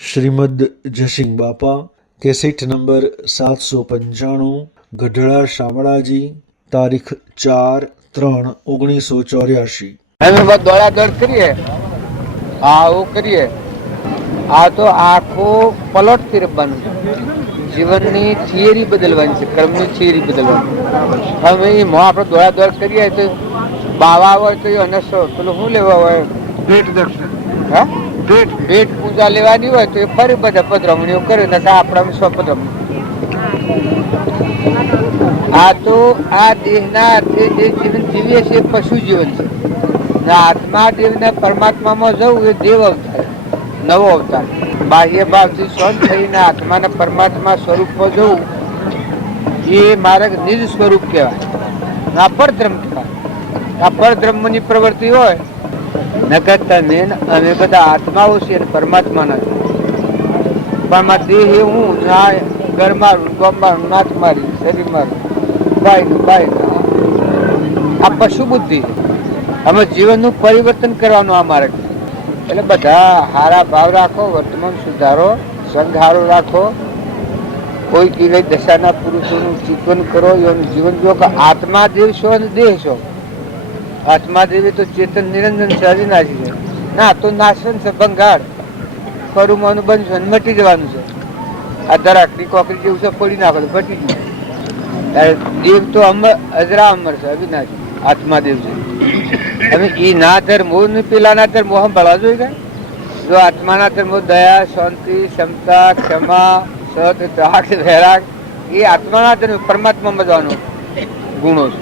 શ્રીમદ જસિંગ બાપા, cassette number 795, Gadhada Shamlaji, તારીખ 4/3/1984। અમે બસ દોડાદોડ કરીએ, આવું કરીએ, આ તો આખો પલોટ ફેરવવાનું છે. જીવનની થિયરી બદલવાની છે, કર્મની થિયરી બદલવાની. હવે એમાં આપણે દોડાદોડ કરીએ તો બાવા હોય તો એને પેલું શું લેવા હોય, ભેટ દક્ષિણ, હા ભેટ પૂજા લેવાની હોય તો એ ફરી બધા પધરામણીઓ કરે ને આપણા સ્વપધરામણી. આ તો આ દેહના અર્થે જે જીવન જીવીએ છીએ એ પશુ જીવન છે. આત્મા દેવને પરમાત્મામાં જવું એ દેવ અવતાર, નવો અવતાર. બાહ્ય ભાવથી સ્વંત થઈને આત્માના પરમાત્મા સ્વરૂપમાં જવું એ મારા નિજ સ્વરૂપ કહેવાય. આ પરધર્મ કહેવાય. આ પરધર્મની પ્રવૃત્તિ હોય નકર તમે અમે બધા આત્માઓ છીએ, પરમાત્મા નથી. પણ દેહ એ હું ઘર મારું, ગમ મારું, નાથ મારી, શરીર મારું, બાય આ પશુ બુદ્ધિ. અમે જીવનનું પરિવર્તન કરવાનું આ માર્ગ. એટલે બધા હારા ભાવ રાખો, વર્તમાન સુધારો, સંઘારો રાખો. કોઈ કીધે દશાના પુરુષોનું ચિંતન કરો, એનું જીવન જો કે આત્મા દેવ છો અને દેહ છો. આત્મા દેવી તો ચેતન નિરંજન છે, અવિનાશી છે. ના તો નાશન છે, ભંગાર કરુમાનું બનશે, મટી જવાનું છે. આ દરાકની કોકરી જેવું છે, ફોડી નાખો તો મટી જાય. દેવ તો અજરા અમર છે, અવિનાશી આત્મા દેવ છે. હવે એ ના ધર્મો પેલા ના ધર્મો સંભાળવા જોઈએ કે જો આત્માના ધર્મો દયા, શાંતિ, ક્ષમતા, ક્ષમા, સત, ત્યાગ, વૈરાગ એ આત્માના ધર્મ પરમાત્મામાં જવાનો ગુણો છે.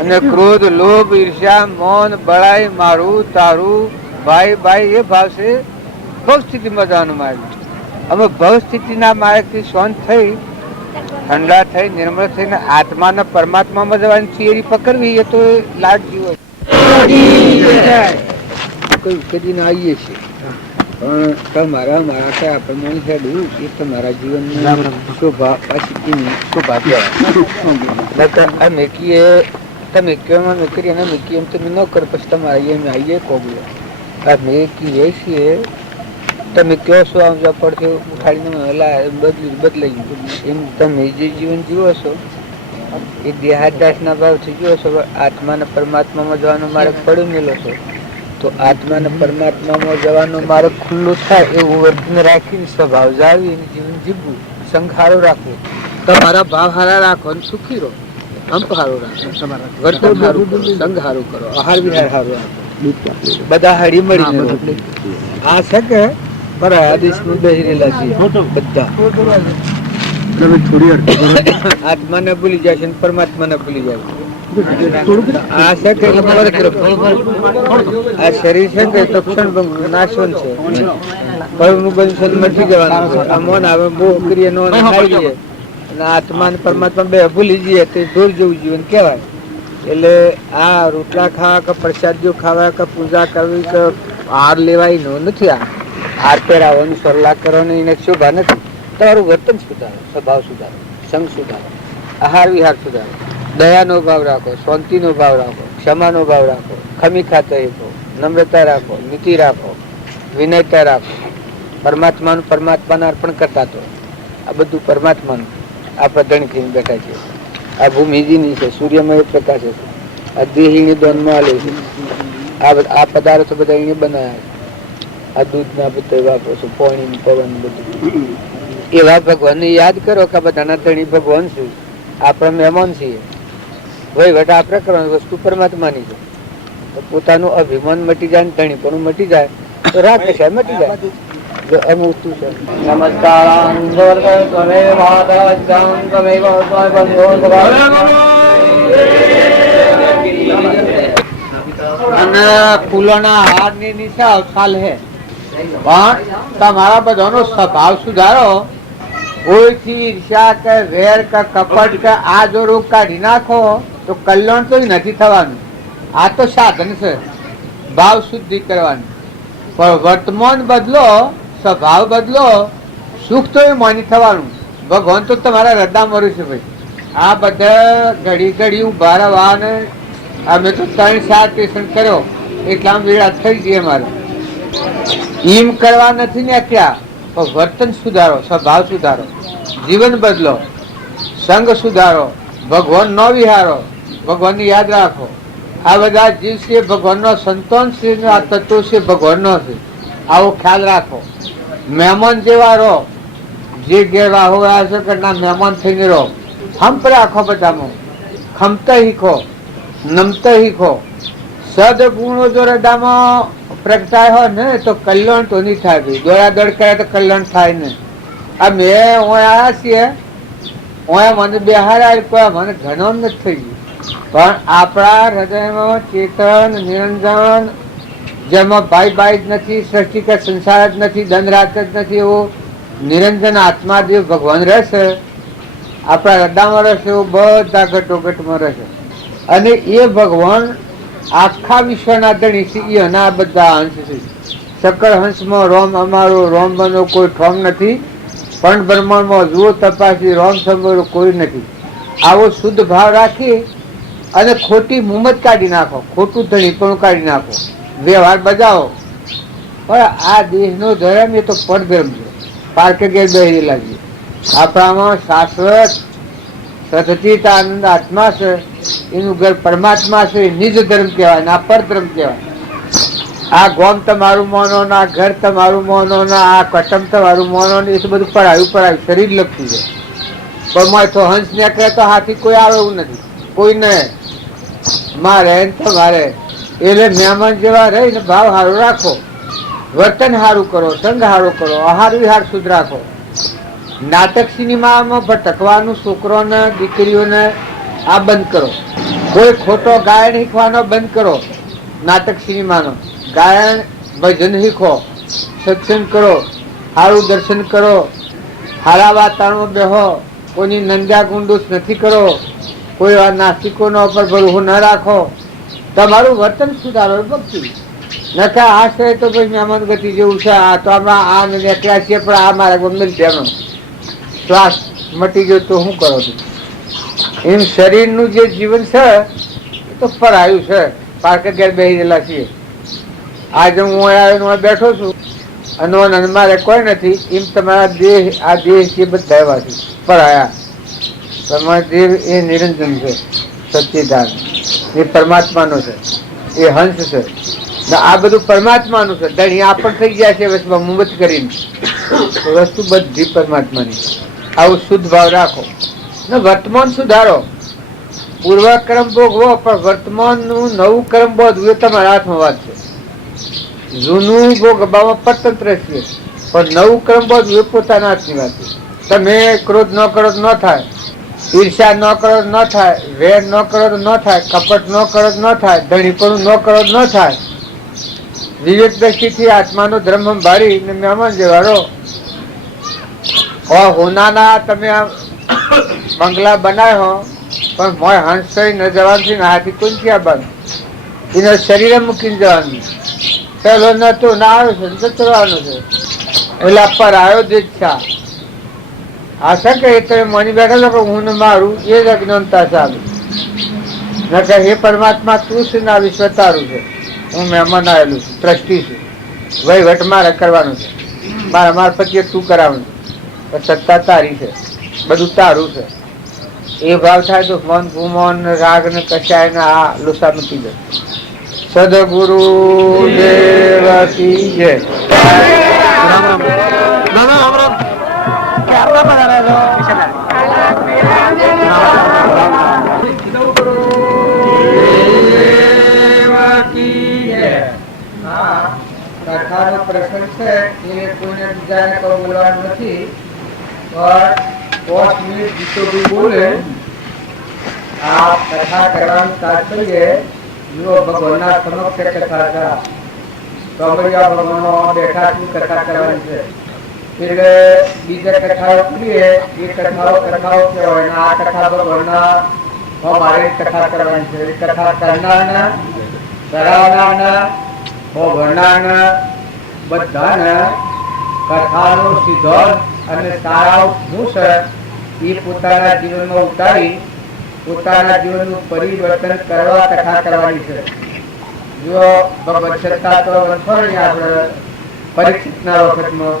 અને ક્રોધ, લોભ, ઈર્ષ્યા, મૌન, બળાઈ, મારું, તારું, ભાઈ ભાઈ એ ભાવ છે ભવ સ્થિતિમાં જવાનું માર્ગ. અમે ભવ સ્થિતિના માર્ગથી શાંત થઈ, ઠંડા થઈ, નિર્મળ થઈને આત્માના પરમાત્મામાં જવાની થિયરી પકડવી એ તો લાડ જીવો કોઈ ઉકેલીને આવીએ છીએ. પણ તમારા મારા કઈ આપણને હેડવું એ તમારા જીવનમાં શોભા પછી શોભા કહેવાય. અમે કીએ તમે કહેવામાં મેં કરી અને મેં એમ તમે ન કરો પછી તમારે એમ આવીએ કોગલો અમે કહીએ છીએ. તમે કહો છો આમ જો પડશે ઉઠાડીને બદલાઈ એમ તમે જે જીવન જીવો છો એ દેહાદ્યાસના ભાવથી જીવો છો. આત્માને પરમાત્મામાં જવાનો માર્ગ પડી મેલો છો તો આત્માને પરમાત્મામાં જવાનો માર્ગ ખુલ્લો થાય એવું વર્તન રાખીને સ્વભાવ જાળવીને જીવન જીવવું, સંઘારો રાખવો. તમારા ભાવ હારા રાખો અને સુખી રહો. અંપ હારો રાખો, વર્તન સારું કરો, સંઘ હારું કરો, આહાર વિહાર સારું રાખો, બધા હળી મળી આ છે કે આત્માને ભૂલી જાય છે, પરમાત્માને ભૂલી જાય છે. આ છે કે આ શરીર છે કે ક્ષણ નાશવન છે, મટી જવાનું છે. આ મન આવે બહુ કરીએ નો ખાઈ જઈએ અને આત્મા ને પરમાત્મા બે ભૂલી જઈએ તો દૂર જેવું જીવન કહેવાય. એટલે આ રોટલા ખાવા કે પ્રસાદીઓ ખાવા કે પૂજા કરવી કે હાર લેવાય નો નથી. આ હાર પહેરાવવાનું, સરલા કરવાનું એને શોભા નથી. તમારું વર્તન સુધારો, સ્વભાવ સુધારો, સંગ સુધારો, આહાર વિહાર સુધારો, દયાનો ભાવ રાખો, શાંતિનો ભાવ રાખો, ક્ષમાનો ભાવ રાખો, ખમી ખાતા રાખો, નમ્રતા રાખો, નીતિ રાખો, વિનયતા રાખો. પરમાત્માનું પરમાત્માને અર્પણ કરતા તો આ બધું પરમાત્માનું આપણે ધણી થઈને બેઠા છે. આ ભૂમિજીની છે, સૂર્યમય પ્રકાશ છે. આ દેહીને દોનમાં આલે છે. આ પદાર્થો બધા એને બનાવ્યા. આ દૂધ ના બધા વાપરો છો, પાણી, પવન બધું. એવા ભગવાનને યાદ કરો કે બધાના ધણી ભગવાન છે, આપણે મહેમાન છીએ. વહીવટ આપણે કરવાની વસ્તુ પરમાત્માની છે. તો પોતાનું અભિમાન મટી જાય ને ધણી પણ મટી જાય તો રાખે છે મટી જાય. અમુક છે નમસ્કાર અને ફૂલોના હાર ની નિશા ચાલે હે. પણ તમારા બધાનો સ્વભાવ સુધારો. કોઈથી ઈર્ષ્યા કે વેર કે કપટ કે આ જો રોગ કાઢી નાખો તો કલ્યાણ તો નથી થવાનું. આ તો સાધન છે ભાવ શુદ્ધિ કરવાનું. પણ વર્તમાન બદલો, સ્વભાવ બદલો, સુખ તો એ માની થવાનું. ભગવાન તો તમારા હૃદય મર્યું છે ભાઈ. આ બધા ઘડી ઘડી ઉભા રહેવા ને અમે તો 3-4 સ્ટેશન કર્યો એટલા વેળા થઈ જઈએ મારે. એમ કરવા નથી ને ક્યાં, પણ વર્તન સુધારો, સ્વભાવ સુધારો, જીવન બદલો, સંગ સુધારો, ભગવાન નો વિહારો, ભગવાનની યાદ રાખો. આ બધા જીવ છે ભગવાનનો સંતાન છે, આ તત્વો છે ભગવાનનો છે, આવો ખ્યાલ રાખો. મહેમાન જેવા રહો, જે ઘેર રાહો છે કે ના મહેમાન થઈને રહો. હંપ રાખો બધામાં, ખમતા શીખો, નમતા શીખો. સદગુણો જો હૃદયમાં પ્રગટાય હોય ને તો કલ્યાણ તો નહીં થાય ભાઈ. દોડાદોડ કરે તો કલ્યાણ થાય ને. આ મેં આવ્યા છીએ, મને બેહાર મને ઘણો નથી થઈ ગયું, પણ આપણા હૃદયમાં ચેતન નિરંજન, જેમાં ભાઈ ભાઈ જ નથી, સૃષ્ટિ કે સંસાર જ નથી, દંડરાત જ નથી, એવો નિરંજન આત્માદેવ ભગવાન રહેશે. આપણા હૃદયમાં રહેશે, એવું બધા ઘટોઘટમાં રહેશે. અને એ ભગવાન આખા વિશ્વના ધણી છે, એના બધા અંશ છે. સકળ હંસમાં રોમ અમારો, રોમ બનો કોઈ ઠોમ નથી, પણ બ્રહ્માંડમાં જુઓ તપાસી, રોમ સમરો કોઈ નથી. આવો શુદ્ધ ભાવ રાખી અને ખોટી મુમત કાઢી નાખો, ખોટું ધણી પણ કાઢી નાખો, વ્યવહાર બજાવો. પણ આ દેશનો ધર્મ એ તો પરધર્મ છે, પાર્કે ગેર બેહેલા છે. આપણામાં શાશ્વત સચિત આનંદ આત્મા છે, એનું ઘર પરમાત્મા છે, નિજ ધર્મ કહેવાય ને આ પરધર્મ કહેવાય. આ ગોમ તમારું મોનો, આ ઘર તમારું મોનો, આ કટમ તમારું મોનો, એ તો બધું પડાયું શરીર લખતું છે. પણ તો હંસ નીકળે તો હાથી કોઈ આવે એવું નથી, કોઈ ને મારે તમારે. એટલે મહેમાન જેવા રહીને ભાવ સારો રાખો, વર્તન સારું કરો, સંગ સારું કરો, આહાર વિહાર શુદ્ધ રાખો. નાટક સિનેમામાં ભટકવાનું છોકરોને દીકરીઓને આ બંધ કરો. કોઈ ખોટો ગાયન શીખવાનો બંધ કરો. નાટક સિનેમાનો ગાયન ભજન શીખો, સત્સંગ કરો, સારું દર્શન કરો, સારા વાતાવરણમાં બેહો, કોઈની નંદા ગુંડુસ નથી કરો, કોઈ નાસ્તિકોનો ઉપર ભરોસો ન રાખો. તમારું વર્તન સુધારો ભક્તિ નકા આશ્રય તો ભાઈ મહેમાન ગતિ જેવું છે. આ તો આમાં આ નીકળ્યા છીએ, પણ આ મારા ગમે તેનો શ્વાસ મટી ગયો તો શું કરો છો? એમ શરીરનું જે જીવન છે એ તો પરાયું છે, પાર્કે ઘેર બેસી રહેલા છીએ. આજે હું આવીને બેઠો છું અને મારે કોઈ નથી. એમ તમારા દેહ, આ દેહ છે બધા એવા છે પરાયા. તમારો દેહ એ નિરંજન છે, સચ્ચિદાન, એ પરમાત્માનો છે, એ હંસ છે. આ બધું પરમાત્માનું છે. ધણી આ પણ થઈ ગયા છે વચમાં મુંબત કરીને, વસ્તુ બધી પરમાત્માની. આવું શુદ્ધ ભાવ રાખો ને વર્તમાન સુધારો. પૂર્વ કર્મ ભોગવો, પણ વર્તમાનનું નવું કર્મ બોધવું એ તમારા હાથમાં વાત છે. જૂનું ભોગવવામાં પરતંત્ર છીએ, પણ નવું કર્મ બોધવું એ પોતાના હાથની વાત છે. તમે ક્રોધ ન કરો તો ન થાય, ઈર્ષ્યા ન કરો તો ન થાય, વેર ન કરો તો ન થાય, કપટ ન કરો તો ન થાય, ધણીપણું ન કરો તો ન થાય. વિવેક દ્રષ્ટિથી આત્માનો ધર્મ સંભાળી ને મહેમાન જેવા રહો. હોનાના તમે બંગલા બનાવ્યો, પણ મોય હંસ ન જવાનું ને હાથી કોઈ નથી આવવાનું, એના શરીરે મૂકીને જવાનું. પેલો નતો ના આવ્યો છે જતરવાનું છે, એટલે પર આવ્યો જ ઈચ્છા. આ છે કે એ તમે મની બેઠા છો કે હું ને મારું એ જ અજ્ઞાનતા ચાલુ. ન કે હે પરમાત્મા તું છે ને આ વિશ્વ તારું છે, હું મહેમાન આવેલું છું, ટ્રસ્ટી છું, વહીવટ મારે કરવાનું છે, મારા મારફતે તું કરાવવાનું છે, સત્તા તારી છે, બધું તારું છે. એ ભાવ થાય તો મન ગુમન રાગ ને કચાય ને આ લોસા મૂકી દે. સદગુરુ દેવ કી જય. કથાનો પ્રસંગ છે એ કોઈને બીજાને કોઈ બોલવાનું નથી, પણ 5 મિનિટ ગીતો બી બોલે. આ કથા કરવાનું તાત્પર્ય જુઓ ભગવાનના સમક્ષ કથા હતા. ચોબડિયા ભગવાનો બેઠા કથા કરવાની છે, એટલે બીજા કથાઓ કરીએ એ કથાઓ કહેવાય. આ કથા ભગવાનના મારે કથા કરવાની છે. કથા કરનારના, કરાવનારના, ભગવાનના બધાને કથાનો સિદ્ધાંત અને સારાંશ શું છે એ પોતાના જીવનમાં ઉતારી પોતાના જીવનનું પરિવર્તન કરવા કથા કરવાની છે. જો ભગવત સત્તા તો વંશોની આપણે પરીક્ષિતના વખતમાં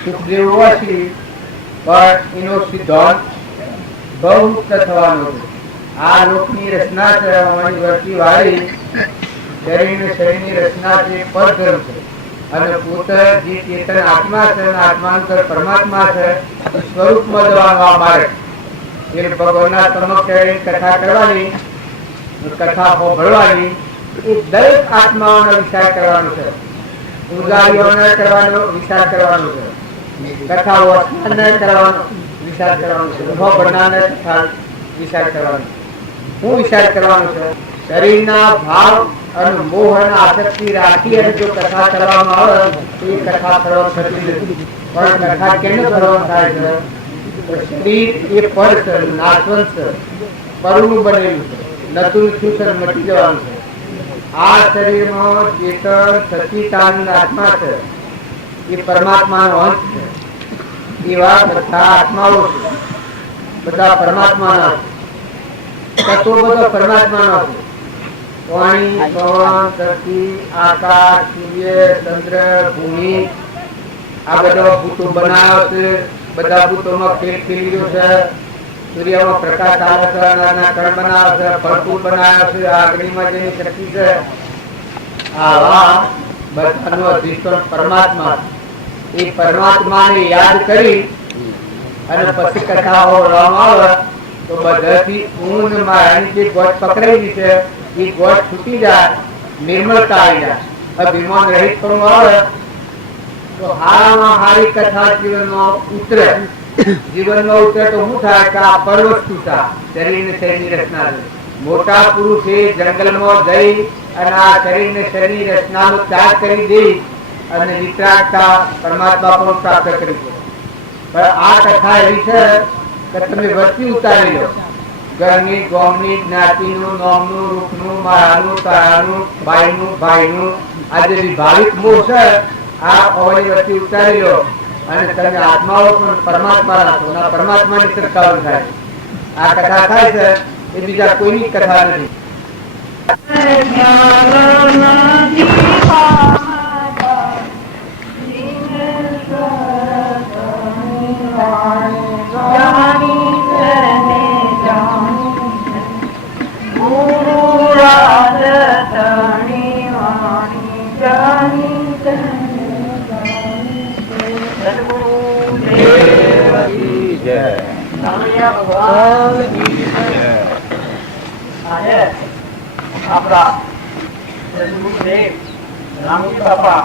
સુખદેવ હોવાથી પણ એનો સિદ્ધાંત બહુ મુક્ત થવાનો છે. આ લોકની રચના છે અમારી વર્તી વાળી શરીરની રચના છે પરધર્મ છે અને પોતે જે ચેતન આત્મા છે અને આત્માનું પરમાત્મા છે સ્વરૂપમાં જવાનું મારે એ ભગવાનના સમક્ષ કથા કરવાની કથા સાંભળવાની એ દરેક આત્માઓનો વિચાર કરવાનો છે. ઉદારીઓને કરવાનો વિચાર કરવાનો છે. કથા વસ્તુને કરવાનો વિચાર કરવાનો છે. ભગવાનને કથા વિચાર કરવાનો. શું વિચાર કરવાનો છે? શરીરના ભાવ અને મોહ અને આસક્તિ રાખી અને જો કથા કરવામાં આવે તો એ કથા કરવા થતી નથી. પણ કથા કેમ કરવાનું થાય છે? શરીર એ પર છે, નાશવંત છે, પરનું બનેલું છે, નતું થયું છે, મટી જવાનું છે. આ શરીરમાં ચેતન સચિતાનંદ આત્મા છે એ પરમાત્માનો અંશ છે. એવા બધા આત્માઓ છે, બધા પરમાત્માના તત્વો બધા પરમાત્માનો છે. પાણી, પવન, ધરતી, આકાશ, સૂર્ય, ચંદ્ર, ભૂમિ આ બધા ભૂતો બનાવ્યો છે. બધા ભૂતોમાં ખેલ ખેલી છે. સૂર્યમાં પ્રકાશ આવે છે, નાના કણ બનાવે છે, ફળફૂલ બનાવે છે, અગ્નિમાં જેની શક્તિ છે. આવા બધાનો અધિષ્ઠાન પરમાત્મા. એ પરમાત્માને યાદ કરી અને પછી કથાઓ કરવામાં આવે તો બધાથી ઊંઘ મારાની જે ગોઠ પકડેલી છે એ ગોઠ છૂટી જાય, નિર્મળતા આવી જાય, અભિમાન રહિત કરવું આવે તો હારામાં હારી કથા જીવનમાં ઉતરે. જીવનમાં ઉતરે તો શું થાય કે આ પરવસ્તુ શરીરની રચના છે. મોટા પુરુષે જંગલમાં જઈ અને આ શરીરની રચનાનો ત્યાગ કરી દે અને વિતરાગતા પરમાત્મા પણ પ્રાપ્ત કરી છે. પણ આ કથા એવી છે કે તમે વસ્તી ઉતારી લો. ઘરની, ગામની, જ્ઞાતિનું, નામનું, રૂપનું, મારાનું, તારાનું, બાઈનું, ભાઈનું આ જે વિભાવિક મોહ છે આ અવળી વસ્તી ઉતારી લો અને તમે આત્માઓ પણ પરમાત્મા રાખો. પરમાત્માની સત્તાઓ થાય. આ કથા થાય છે એ બીજા કોઈની કથા નથી. રામજી બાપા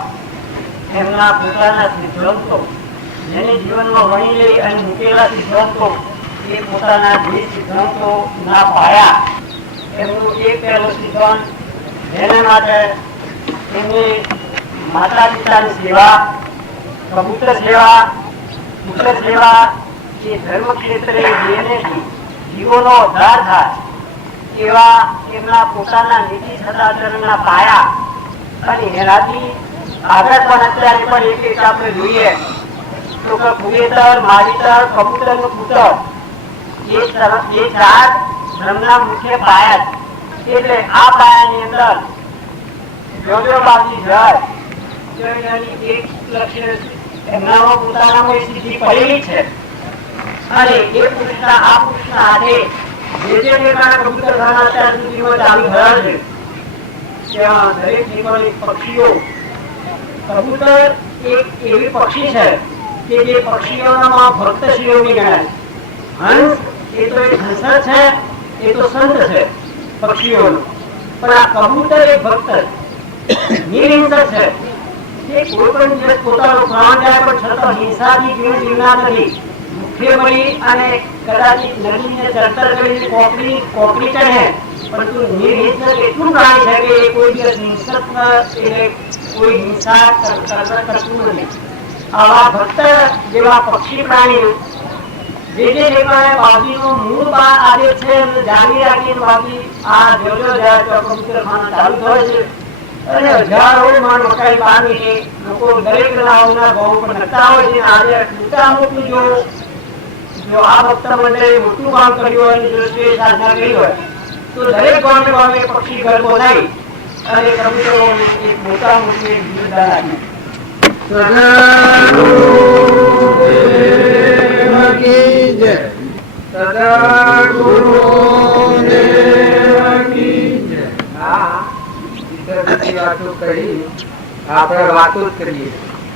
એમના પોતાના સિદ્ધાંતો જેને જીવનમાં વણી લઈ અને મૂકેલા સિદ્ધાંતો એ પોતાના જે સિદ્ધાંતો ના પાયા એમનું એક પહેલો સિદ્ધાંત જેના માટે એમને માતા પિતાની સેવા, કબૂતર સેવા, પુત્ર સેવા એ ધર્મ ક્ષેત્રે જેનેથી જીવોનો ઉદ્ધાર થાય એવા એમના પોતાના નીતિ સદાચરણના પાયા. અને એનાથી આગળ પણ અત્યારે પણ એક આપણે જોઈએ તો કે કુવેતર, માવિતર, કબૂતર નું પુત્ર એ ચાર ધર્મના મુખ્ય પાયા છે. એટલે આ પાયાની અંદર બાજી જાય એક લક્ષ્ય એમનામાં પોતાનામાં સિદ્ધિ પડેલી છે. અને એ પુરુષના આ પુરુષના હાથે જે પ્રકારના કબૂતર ખાના અત્યાર સુધીમાં ચાલુ થયા છે ત્યાં દરેક જીવોની પક્ષીઓ, કબૂતર એક એવી પક્ષી છે કે જે પક્ષીઓમાં ભક્ત શિરોમણી ગણાય. હંસ એ તો એક હંસર છે, એ તો સંત છે પક્ષીઓનો. પણ આ કબૂતર એક ભક્ત નિર્હિંસક છે. તે કોઈ પણ દિવસ પોતાનો પ્રાણ જાય પણ છતાં હિંસાથી જીવ જીવનાર નથી. મુખ્ય મળી અને કદાચ નદીને ચરતર કરીને કોકરી ચઢે પરંતુ નિર્હિંસક એટલું પ્રાણી છે કે કોઈ દિવસ હિંસક કોઈ હિંસા કરતું નથી. આવા ભક્ત જેવા પક્ષી પ્રાણીઓ જે બાજીનું મૂળ આજે છે જાળવી રાખીને બાજી આ જોજો કબૂતર ખાના ચાલુ થાય છે અને હજારો માં મકાઈ પામીને લોકો દરેક નાઓના ભાવ પર નકતા હોય છે. આજે મોટા મોટું જો આ ભક્ત મંડળે મોટું કામ કર્યું હોય અને જો શ્રેષ્ઠ સાધના કરી હોય તો દરેક ગામે પક્ષી ઘર બોલાવી અને કબૂતરોને એક મોટા મોટી એક જીવનદાન આપી. આપણે વાતો જ કરીએ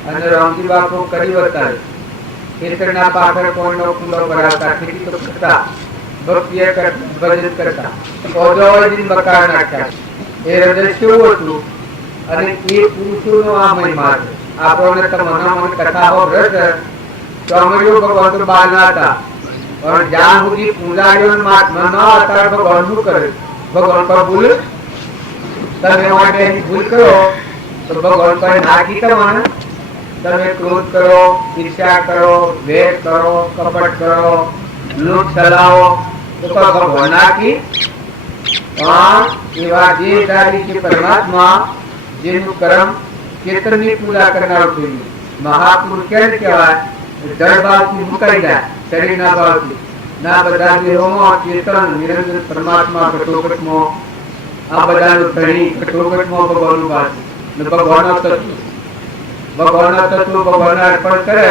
અને રામજી બાપુ કરી બતાવે. ખેતરના પાછળ કોઈનો કુંડો ભરાવતા, ખેતી તો કરતા, ભક્તિએ ભજન કરતા, ઓજોજીને બકાળ નાખ્યા. એ હૃદય કેવું હતું અને એ પુરુષોનો આ મહિમા છે. આપણને તો મનોમન કથાઓ રસ ચોમડીઓ ભગવાન તો બહાર ના હતા, પણ જ્યાં સુધી પૂજારીઓ મહાત્મા ન હતા ભગવાન શું કરે? ભગવાન પર ભૂલ, તમે માટે ભૂલ કરો તો ભગવાન પર નાખી તમને. તમે ક્રોધ કરો, ઈર્ષ્યા કરો, વેર કરો, કપટ કરો, લૂંટ ચલાવો તો ભગવાન નાખી. પણ એવા જે ધારી છે પરમાત્મા, જેનું કર્મ ચેતનની પૂજા કરનાર જોઈએ. મહાપુરુષ કેમ કહેવાય? જળ ભાવથી મુકાઈ જાય, શરીરના ભાવથી ના. બધા દેહોમાં ચેતન નિરંજન પરમાત્મા ઘટોઘટમાં, આ બધાનું ધણી ઘટોઘટમાં ભગવાનનું ભાવ ને ભગવાનનો તત્વ, ભગવાનનો તત્વ ભગવાનને અર્પણ કરે.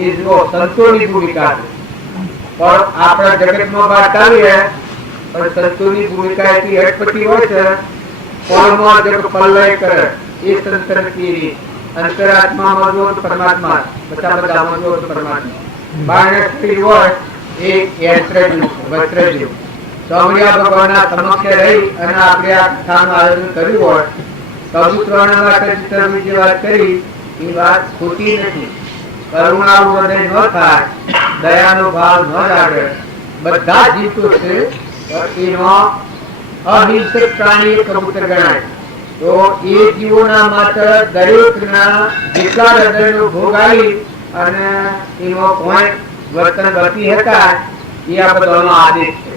એ જો સંતોની ભૂમિકા છે. પણ આપણા જગતમાં વાત આવીએ પણ સંતોની ભૂમિકા એટલી અટપટી હોય છે. પળમાં જગ પલ્લય કરે એ સંતન કી અંતરાત્મામાં જો પરમાત્મા, બધામાં જો પરમાત્મા. બારણે સ્ત્રી હોય એ યંત્ર જેવું, વસ્ત્ર જેવું. ચોમડિયા ભગવાનના સમક્ષ રહી અને આપણે આ કથાનું આયોજન કર્યું હોય, કબૂતરોના માટે ચિત્રની જે વાત કરી એ વાત ખોટી નથી. કરુણાનું હૃદય ન થાય, દયાનો ભાવ ન લાગે, બધા જીતો છે એમાં અહિંસક પ્રાણી કબૂતર ગણાય. તો એ જીવોના માત્ર દરેકના જેટલા હૃદયનો ભોગ આવી અને એમાં કોઈ વર્તન વર્તી હતા એ આ બધાનો આદેશ છે.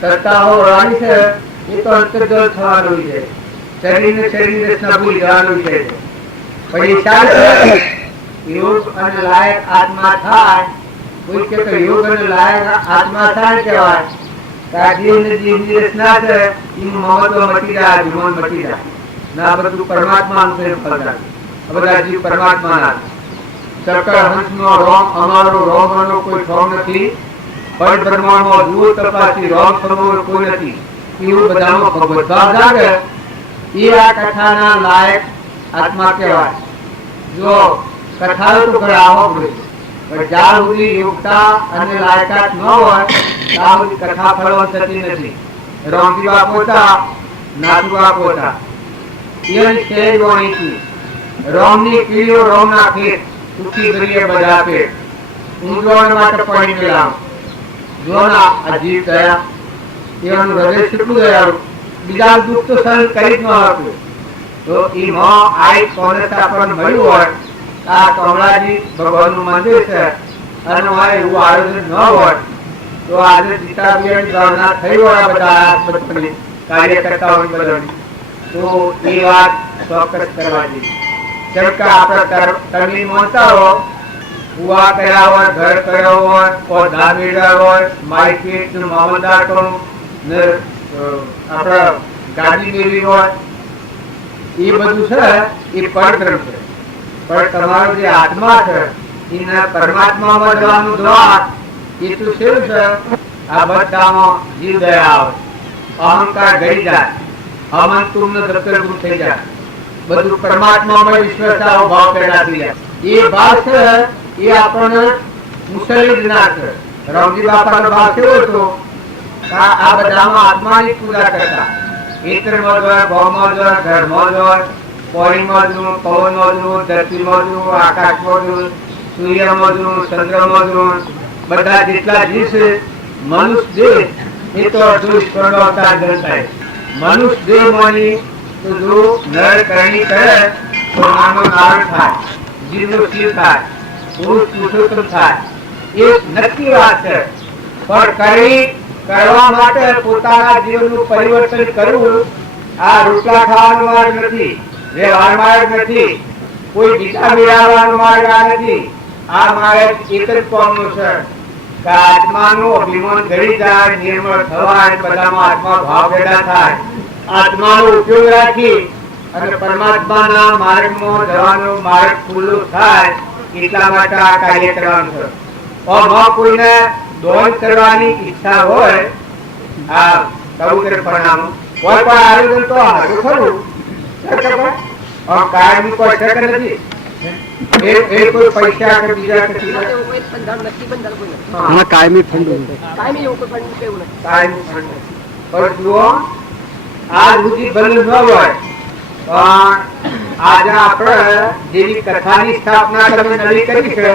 સત્તાઓ વાળી છે એ તો અંતર્જલ થવાનું છે, શરીરને રચના ભૂલી જવાનું છે. પછી યોગ અને લાયક આત્મા થાય. કોઈ કે યોગ અને લાયક આત્મા થાય કહેવાય. જીવની રચના છે એનું મહત્વ મટી જાય, જીવન મટી જાય. ના બધું પરમાત્માનું છે. બધા જીવ પરમાત્માના. સકળ હંસનો રોમ અમારો રોમનો કોઈ ઠોમ નથી. પણ બ્રહ્માંડમાં જુઓ તપાસી રોમ સમોર કોઈ નથી. એવું બધામાં ભગવત ભાવ જાગે એ આ કથાના લાયક આત્મા કહેવાય. જો કથાઓ તો ઘણા આવો પડે, પણ જ્યાં સુધી યોગતા અને લાયકાત ન હોય ત્યાં સુધી કથા ફળવા થતી નથી. રામજી બાપુ હતા, નાથુ બાપુ હતા. એની શેર વાણીથી રામની કીડીઓ રામના ખેત સુખી કરીએ બધા પેટ. ઊંઘવા માટે પાણી મેળાવ. જો ના અજીબ દયા, એવાનું હૃદય કેટલું દયાળુ. બીજા દુઃખ તો સહન કરી જ ન હતું. તો એ આઈ સોનેટ આપણને મળ્યું હોય, આ કમળાજી ભગવાનનું મંદિર છે અને એવું આયોજન ન હોય તો આજે ગીતાબેન ભાવના થઈ હોય બધા કાર્યકર્તાઓની બધાની, તો એ વાત ચોક્કસ કરવા જોઈએ. જેમ કે આપણે તમે માનતા હો, કુવા કર્યા હોય, ઘર કર્યો હોય, પૌધા મેળવ્યા હોય, માર્કેટ મામલદાર કરું ને આપણે ગાડી મેળવી હોય, એ બધું છે એ પરબ્રહ્મ છે. પણ તમારો જે આત્મા છે એને પરમાત્મામાં જવાનું દ્વાર એ તો શું છે? આ બધામાં જીવ દયા આવે, અહંકાર ગઈ જાય, અમન તુમને દત્તરગુણ થઈ જાય, બધું પરમાત્મામાં વિશ્વાસ ભાવ પેદા થઈ જાય. એ ભાવ છે એ આપણને મુસલ્લી જ ના છે. રામજી બાપાનો ભાવ કેવો હતો? આ બધામાં આત્માની પૂજા કરતા. ખેતરમાં જોય, ભાવમાં જોય, ઘરમાં જોય, પાણીમાં જોયું, પવનમાં જોયું, ધરતીમાં જોયું, આકાશમાં જોયું, સૂર્યમાં જોયું, ચંદ્રમાં જોયું, બધા જેટલા જીવ છે મનુષ્ય દેહ એ તો અડધો ઈશ્વરનો અવતાર ગણાય. મનુષ્ય દેહ માની તો જો નર કરણી કરે તો નાનો નારણ થાય, જીવનો શિવ થાય, પુરુષ પુરુષોત્તમ થાય. એ નક્કી વાત છે. પણ કરણી કરવા માટે પોતાના જીવનનું પરિવર્તન કરવું આ રોટલા ખાવાનો માર્ગ નથી, વ્યવહાર માર્ગ નથી, કોઈ ગીતા મેળવવાનો માર્ગ આ નથી. આ માર્ગ એક જ કોમનો છે કે આત્માનું અભિમાન ઘડી જાય, નિર્મળ થવાય, બધામાં આત્મા ભાવ પેદા થાય આત્માનો ઉપયોગ રાખી અને પરમાત્માના માર્ગમાં જવાનો માર્ગ ખુલ્લો થાય એટલા માટે આ કાર્ય કરવાનું છે. આમાં કોઈને દોન કરવાની ઈચ્છા હોય આ કબૂતર પરણામ કોઈ પણ આયોજન તો હારું ખરું કાયમી કોઈ શક નથી. એ કોઈ પૈસા કે બીજા કે કાયમી ફંડ કાયમી ફંડ પણ જુઓ આ સુધી ભલે ન હોય પણ આજે આપણે જેવી કથાની સ્થાપના તમે નવી કરી છે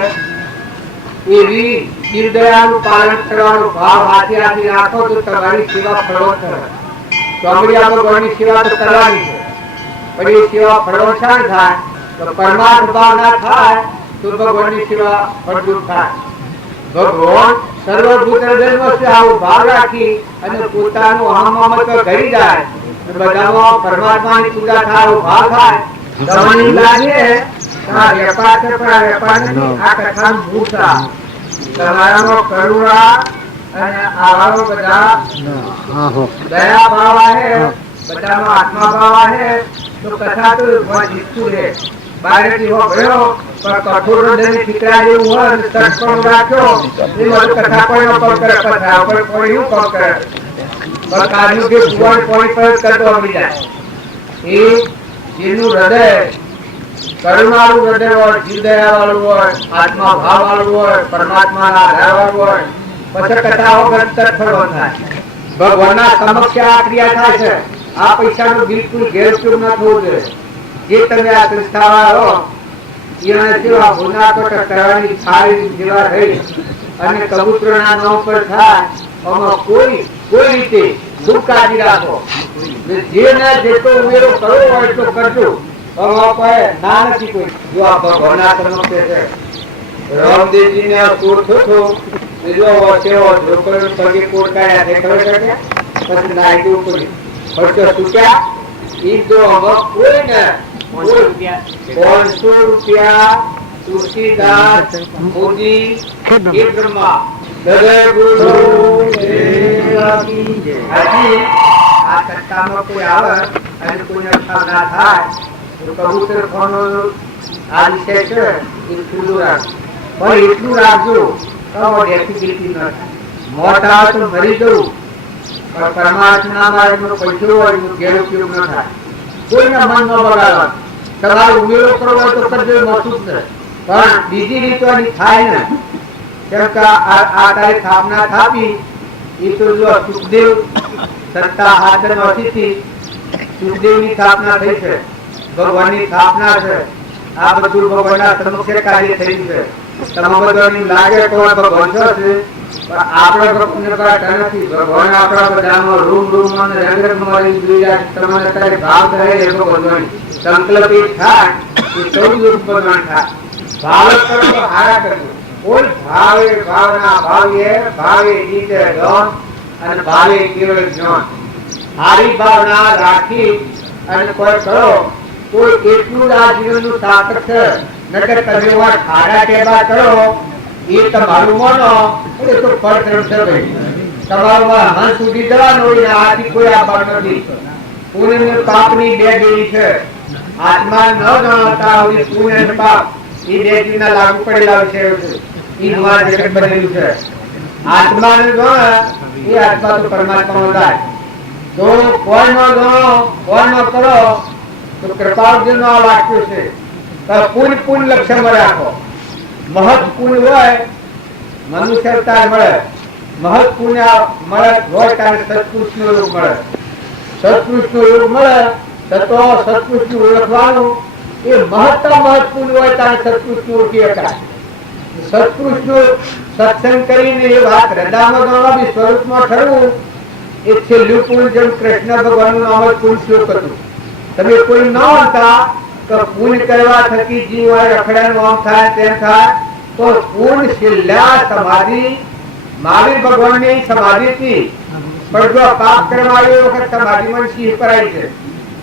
એવી નિર્દયાનું પાલન કરવાનો ભાવ હાથે હાથે રાખો તો તમારી સેવા ફળો થશે. ચોમડિયા ભગવાનની સેવા તો કરવાની છે પણ એ સેવા ફળો શાણ થાય તો પરમાર્થ ભાવ ના થાય તો ભગવાનની સેવા ફળદ્રુપ થાય. ભગવાન સર્વભૂત હૃદયમાં આવો ભાવ રાખી અને પોતાનું અહમમત્વ કરી જાય બધામાં પરમાત્માની પૂજા થાય આવો ભાવ થાય. તમને લાગે આ વેપાર છે પણ આ વેપાર નથી. આ કથાનું મૂળ છે. તમારામાં કરુણા અને આવા બધા દયા ભાવ આવે બધાનો આત્મા ભાવ આવે તો કથા તો જીતતું રહે. બારેથી હો ગયો પણ કઠોર હૃદયની ઠીકરા જેવું હોય અને તટપણું રાખ્યો એ બધું કથા કોઈનો પગ કરે કથા કોઈ કોઈ એવું પગ કરે પણ કાઢ્યું કે ભુવન કોઈ પર કરતો આવી જાય. એ જેનું હૃદય કરુણાળું હૃદય હોય જીવ દયા વાળું હોય આત્મા ભાવ વાળું હોય પરમાત્માના આધાર વાળું હોય પછી કથા વગર તત્ફળો થાય. ભગવાનના સમક્ષ આ ક્રિયા થાય છે. આ પૈસાનો બિલકુલ ગેરઉપયોગ ન થવો જોઈએ. જે તમે આ સંસ્થામાં હો એના જેવા ગુનાકોટ કરવાની સારી જેવા રહી અને કબૂતરના નામ પર થાય આમાં કોઈ રીતે દુઃખ કાઢી રાખો. જે ના જેટલો ઉમેરો કરવો હોય એટલો કરજો. ના નથી કોઈ. જો આ ભગવાનના સમક્ષ છે રામદેવજીને કોટ થતો બીજો વચ્ચે ઢોકળીનો પગે કોટ કાઢ્યા તે ખબર છે પછી નાઈ ઉપર ખર્ચો ચૂક્યા ઈ જો હવે કોઈ ને 500 રૂપિયા તુલસીદાસ મોદી એ બ્રહ્મા દરે ગુરુ દેવકી જય. આ સત્તામાં કોઈ આવે અને કોઈને ના થાય તો કબૂતર ફોનો આ વિષય છે એ ખુલ્લું રાખજો. પણ એટલું રાખજો તો ડેફિસિટી ન થાય. મોત આવે તો મરી જવું પણ પરમાત્મા માર્ગનો પૈસો હોય એનો ગેરઉપયોગ ન થાય. કોઈના મન ન બગાડવા. તમારે ઉમેરો કરવો હોય તો કરજો મોટું જ નહીં પણ બીજી રીતો થાય ને કેમ કે આ તારીખ સ્થાપના થાપી એ તો જો સુખદેવ સત્તા હાથર અતિથિ સુખદેવની સ્થાપના થઈ છે ભગવાનની સ્થાપના છે. આ બધું ભગવાનના સમક્ષ કાર્ય થયું છે. તમે બધાને લાગે તો ભગવાન છે પણ આપણે ભગવાન નથી. ભગવાન આપણા બધામાં રૂમ રૂમમાં રંગમાં તમને અત્યારે ભાવ કરે એ ભગવાન સંકલ્પ થાય એ સૌ ભગવાન થાય. ભાવ કરો તો હારા કરજો. કોઈ ભાવે ભાવના ભાવે જીતે ધન અને ભાવે કેવળ જ્ઞાન. હારી ભાવના રાખી અને કોઈ કરો કોઈ એટલું આ જીવનનું સાર્થક છે. નકર તમે ખાડા ટેબા કરો એ તમારું માનો એ તો પરધર્મ છે ભાઈ. તમારું હન સુધી જવાનું આથી કોઈ આપવાનું નથી. પુણ્ય અને પાપની બે દેવી છે. આત્મા ન જાણતા હોય પુણ્ય અને પાપ એ બે જીવના લાગુ પડેલા છે. એ હમારા જગત બનેલું છે. આત્માને જાણે એ આત્મા તો પરમાત્માનો થાય. તો કોઈ ન જાણો કોઈ ન કરો તો કૃપાર્જન નો વાક્ય છે. પુણ્ય લક્ષ્યમાં રાખો. મહત પુણ્ય હોય મનુષ્યતા મળે. મહત પુણ્ય મળે હોય ત્યારે સત્પુરુષ નો યોગ મળે. સત્પુરુષ નો યોગ મળે તો સત્પુરુષ નું ઓળખવાનું એ મહત્તમ મહત પુણ્ય હોય ત્યારે સત્પુરુષ નું ઓળખી શકાય. સત્પુરુષ નું સત્સંગ કરીને એ વાત હૃદયમાં ગણવા સ્વરૂપમાં ઠરવું એ છેલ્લું પુણ્ય જેમ કૃષ્ણ ભગવાન નું નામ જ પુણ્ય શ્લોક હતું. તમે કોઈ ન હતા તો પુણ્ય કરવા થકી જીવ રખડાનું આમ થાય તેમ થાય તો પૂર્ણ છેલ્લા સમાધિ મહાવીર ભગવાનની સમાધિ હતી. પણ જો પાપ કરવા એ વખત સમાધિમાં સિંહ કરાય છે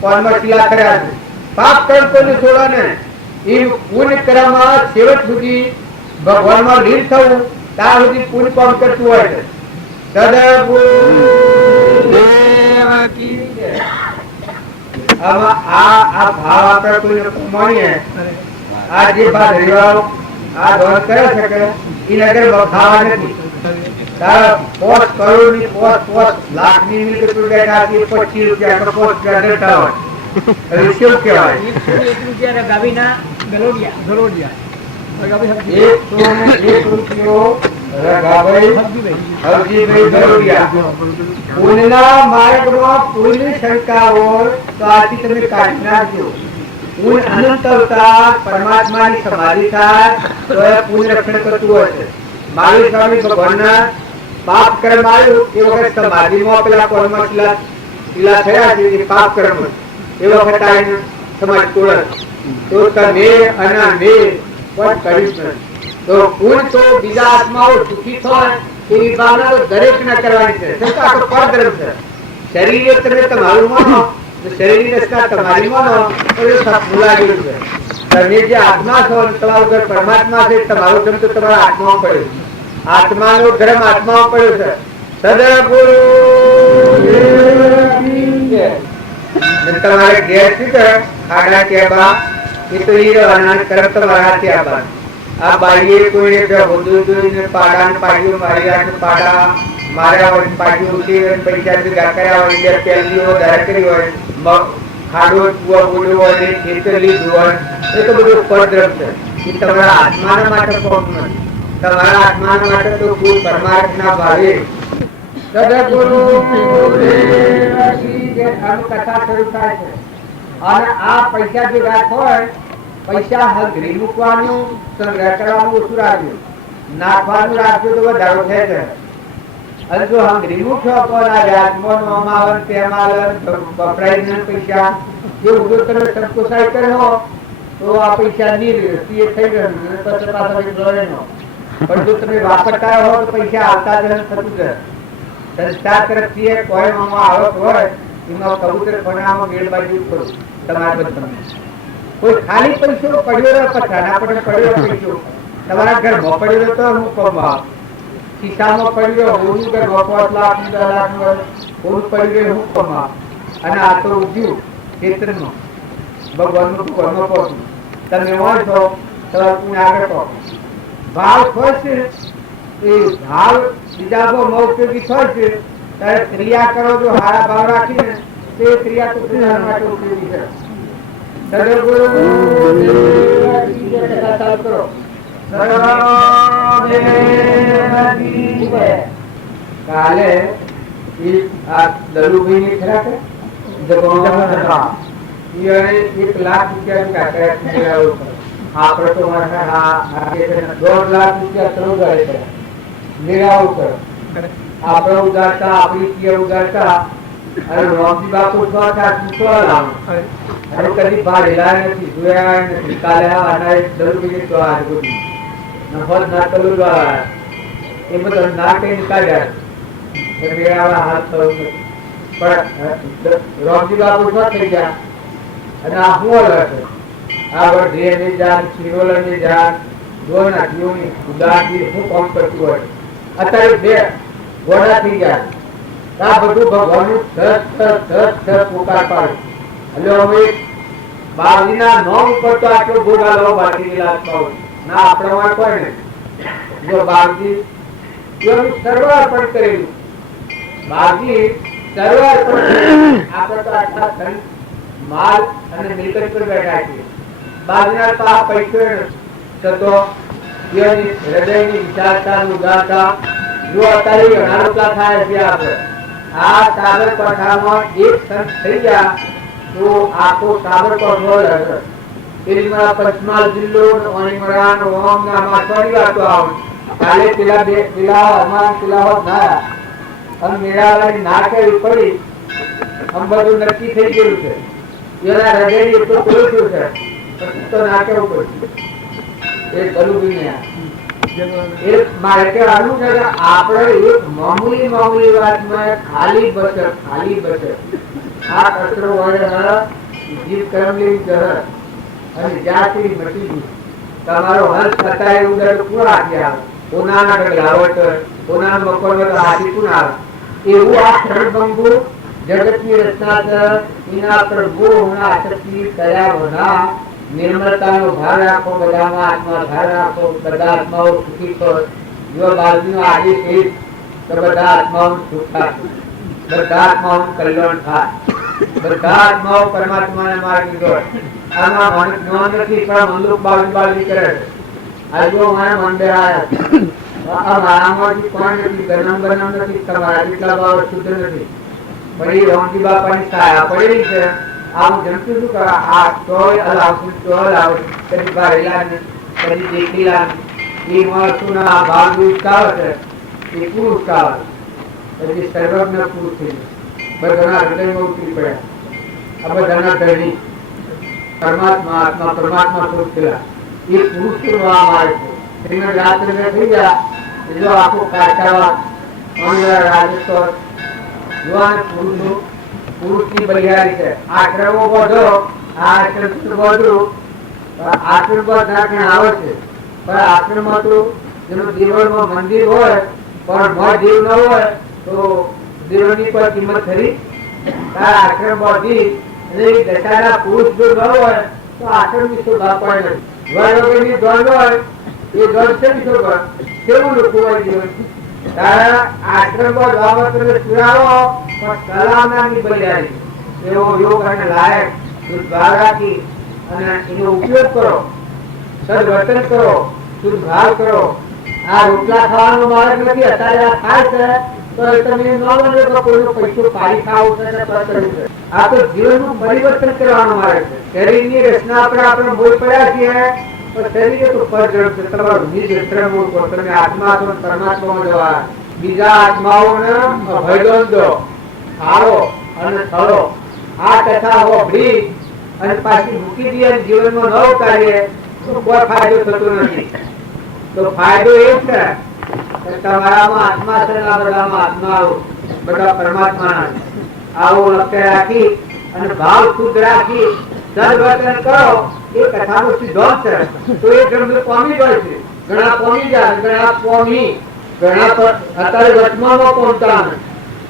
કોનમાં શિલા કર્યા છે. પાપ કર્મ કોઈને છોડવા ને એ પુણ્ય કરવામાં છેવટ સુધી ભગવાનમાં લીન થવું ત્યાં સુધી પુણ્ય કામ કરતું હોય છે. સદા આમાં આ ભાવ આપણે કોઈને પ્રમાણીએ આ જે ભાવ રેવાળો આ દોર કરે છે કે એ નગર ખાવા નથી તારા 5 કરોડ ની 5 લાખ ની મિલકત બેઠા છે 25 રૂપિયા તો 5 રૂપિયા દેતા હોય એટલે શું કહેવાય 1 રૂપિયા ગાવીના ગલોડિયા એક રૂપિયો રગાભાઈ હરજીભાઈ ગરોડિયા પૂર્ણના માર્ગમાં પૂર્ણ શંકા હોય તો આથી તમે કાઢી નાખજો પૂર્ણ અનંત અવતાર પરમાત્માની સમાધિ થાય તો એ પૂર્ણ રક્ષણ કરતું હોય છે મારું સ્વામી ભગવાનના પાપ કર્મ આવ્યું એ વખત સમાધિમાં પેલા કોલમાં શિલા થયા છે એ પાપ કર્મ એ વખત આવીને સમાજ તોડે તો તમે અને મેં પણ કર્યું છે તો પૂર્ણ તો બીજા આત્માઓ સુખી થાય એવી ભાવના તો દરેક ના કરવાની છે સંસ્કાર તો પરધર્મ છે શરીરે તમે તમારું માનો શરીરની રચના તમારી માનો તો એ સબ ભૂલાયેલું છે તમે જે આત્મા છો તમારું ઘર પરમાત્મા છે તમારું ધર્મ તો તમારા આત્મામાં પડ્યું આત્માનો ધર્મ આત્મામાં પડ્યો છે સદગુરુ તમારે ઘેર શું કરે ખાડા કેબા એ તો એ રહેવાના કર્મ તમારા હાથે આબાદ આ બાઈએ કોઈને હોદુને પાડાને પાડ્યું મારી આને પાડા માર્યા હોય પાડ્યું ઉઠી પૈસા ભેગા કર્યા હોય બે પહેલી હોય ધાર કરી હોય ખાડો કુવા બોલ્યો હોય ને ખેતર લીધું હોય એ તો બધું પરદ્રમ છે એ તમારા આત્માના માટે કોણ નથી તમારા આત્માના માટે તો કોઈ પરમાર્થના ભાવે સદગુરુ કથા શરૂ થાય છે અને આ પૈસા જે વાત હોય પૈસા હગરી મૂકવાનું સંગ્રહ કરવાનું ઓછું રાખ્યું નાખવાનું રાખ્યું તો વધારો થાય છે અને જો હંગરી મૂક્યો પણ આ વ્યાજમાં આવે તેમાં વપરાય પૈસા એવું જો તમે સંકોચાઈ કર્યો તો આ પૈસા નહીં થઈ ગયું પછી પાછા પણ જો તમે વાપરતા હો તો પૈસા આવતા જ થતું છે સંસ્થા તરફથી કોઈ આવક હોય એમાં કબૂતર બનાવવામાં મેળ બાજુ કરો તમારે બધું કોઈ ખાલી પૈસો પડ્યો રહે પથાના પર પડ્યો પૈસો તમારા ઘરમાં પડ્યો તો હું કમા ખિસ્સામાં પડ્યો હું ઘર 5 લાખ 10 લાખ હું પડ્યો હું કમા અને આ તો ઉદ્યું ક્ષેત્રમાં ભગવાનનું કર્મ પહોંચું તમે હોય તો તમે આગળ પહોંચો ભાવ થશે એ ભાવ બીજા બહુ ઉપયોગી થશે ત્યારે ક્રિયા કરો જો હારા ભાવ રાખીને તે ક્રિયા તો ક્રિયા માટે ઉપયોગી છે સદગુરુ કરો કાલે આ દલુભાઈ ની ખરા કે 1 લાખ રૂપિયા આપણે તો 1.5 લાખ રૂપિયા શરૂ કરે છે મેળાઓ કરો આપણે ઉગાડતા આપણી ઉગાડતા અને રોમજી બાપુ અને કદી ભાડેલા નથી જોયા નથી કાલે આના દલુભાઈ તો આ નફત ના કલું એ બધા ના કઈ નીકાળ્યા મેળાવાળા હાથ થયું નથી પણ રોમજી બાપુ ન થઈ ગયા અને આ શું અલગ આ ઢેરની જાન શિરોલની જાન દોના જીવની ઉદાસી શું કામ કરતું હોય અત્યારે 2 ઘોડા થઈ ગયા આ બધું ભગવાનનું પુકાર પાડે એટલે હવે બાળજીના નોમ ઉપર તો આટલો ભોગા લો બાળજીની લાશ પાડો ના આપણે માં કોઈ નહીં જો બાળજી એનું સર્વ અર્પણ કરેલું બાળજી સર્વ અર્પણ આપણે તો આટલા ધન માલ અને મિલકત પર બેઠા છીએ બાળજીના તો આ પૈસો છતો એની હૃદયની વિચારતા ઉદારતા જો અત્યારે ઘણા લોકો થાય છે આપણે આ સાબરકાંઠામાં એક સંત થઈ ગયા તો આખો સાબરકાંઠો રહે એમાં પંચમહાલ જિલ્લો ઓણીમરા ઓમ નામાં થોડી વાતો આવે કાલે પેલા અમારા પેલા હોત ના અને મેળાવાળી ના કરી પડી આમ બધું નક્કી થઈ ગયું છે એના હૃદયની એટલું ખોલ્યું છે પછી તો ના કેવું પડશે એ ગલુભાઈ ને મારે કહેવાનું છે કે આપણે એક મામૂલી વાતમાં ખાલી બચત આ કચરો હોય જીવ કર્મની જહર અને જાતિ મટી ગઈ તમારો હંસ થતા એવું દર કોણ આગ્યા કોનાના ગલાવટ કોનાના મકોર હાથી કોણ આવે એવું આ શરણબંગુ જગતની રચના છે એના પ્રભુ હોના આસક્તિ કર્યા વના નિર્મળતાનો ભાર રાખો, બધામાં આત્મા ભાર રાખો, બધા આત્માઓ સુખી કરો. જો બાજુનો આદેશ એ તો બધા આત્માઓનું સુખ થાય, બધા આત્માઓનું કલ્યાણ થાય, બધા આત્માઓ પરમાત્માને માર્ગે દોડે. આમાં મને જ્ઞાન નથી પણ મનલુક બાજુ કરે. આ જો મારા મન બે આવ્યા આ મારામાંથી કોણ નથી, ગરમ નથી, તમારા જેટલા ભાવ શુદ્ધ નથી. પણ એ રોમજી બાપાની છાયા પડેલી છે. આ હું જમતું શું કરા, આ ચોય હલાવશું, ચોય હલાવશું, કદી ભરેલા ને કદી દેખેલા એ માણસોના ભાવ ઉચકાવે છે, એ પૂરું ઉચકાવે પછી સર્વજ્ઞ પૂરું થઈ જાય. બધાના હૃદયમાં ઉતરી પડ્યા. આ બધાના ધણી પરમાત્મા આત્મા પરમાત્મા સ્વરૂપ થયેલા એ પુરુષ કરવામાં આવે છે. એને રાત્રે થઈ ગયા જો આખો કાઢવા રાજેશ્વર પુરુષની બલિહારી છે. આશ્રમો બધો આશ્રમ બધું આશ્રમ આવે છે પણ આશ્રમમાં તો જેનું જીવનમાં મંદિર હોય પણ જીવ ન હોય તો જીવનની કોઈ કિંમત ખરી. આશ્રમ બધી દશાના પુરુષ જો ન હોય તો આશ્રમ ની શોભા પડે નહીં. ધન હોય એ ધન છે કેવું લખવું હોય જીવન. તારા આશ્રમ સુરાવો પણ સલામની બલિહારી એવો યોગ અને લાયક ભાવ રાખી અને એનો ઉપયોગ કરો, સદવર્તન કરો, શુદ્ધ ભાવ કરો. આ રોટલા ખાવાનો માર્ગ નથી. અત્યારે આ ખાય છે તો તમે ન બને તો કોઈનો પૈસો પાડી ખાવું છે. આ તો જીવનનું પરિવર્તન કરવાનો માર્ગ છે. શરીરની રચના આપણે બોલ પડ્યા છીએ પણ શરીર તો પરજડ છે. તમારું નિજ તમે આત્મા છો, પરમાત્મામાં જવા બીજા આત્માઓને અભય દો, ખાઓ અને થળો. આ કથા હોભળી અને પાછી મૂકી દઈએ જીવનમાં ન ઉતારીએ તો કોઈ ફાયદો થતો નથી. તો ફાયદો એ છે કે તમારામાં આત્મા છે, બધામાં આત્મા બધા પરમાત્માના આવો લક્ષ્ય રાખી અને ભાવ શુદ્ધ રાખી સદવર્તન કરો. એ કથાનો સિદ્ધાંત છે. તો એ ગ્રંથ પામી જાય છે. ઘણા પામી જાય, ઘણા પામી, ઘણા અત્યારે વર્તમાનમાં પહોંચતા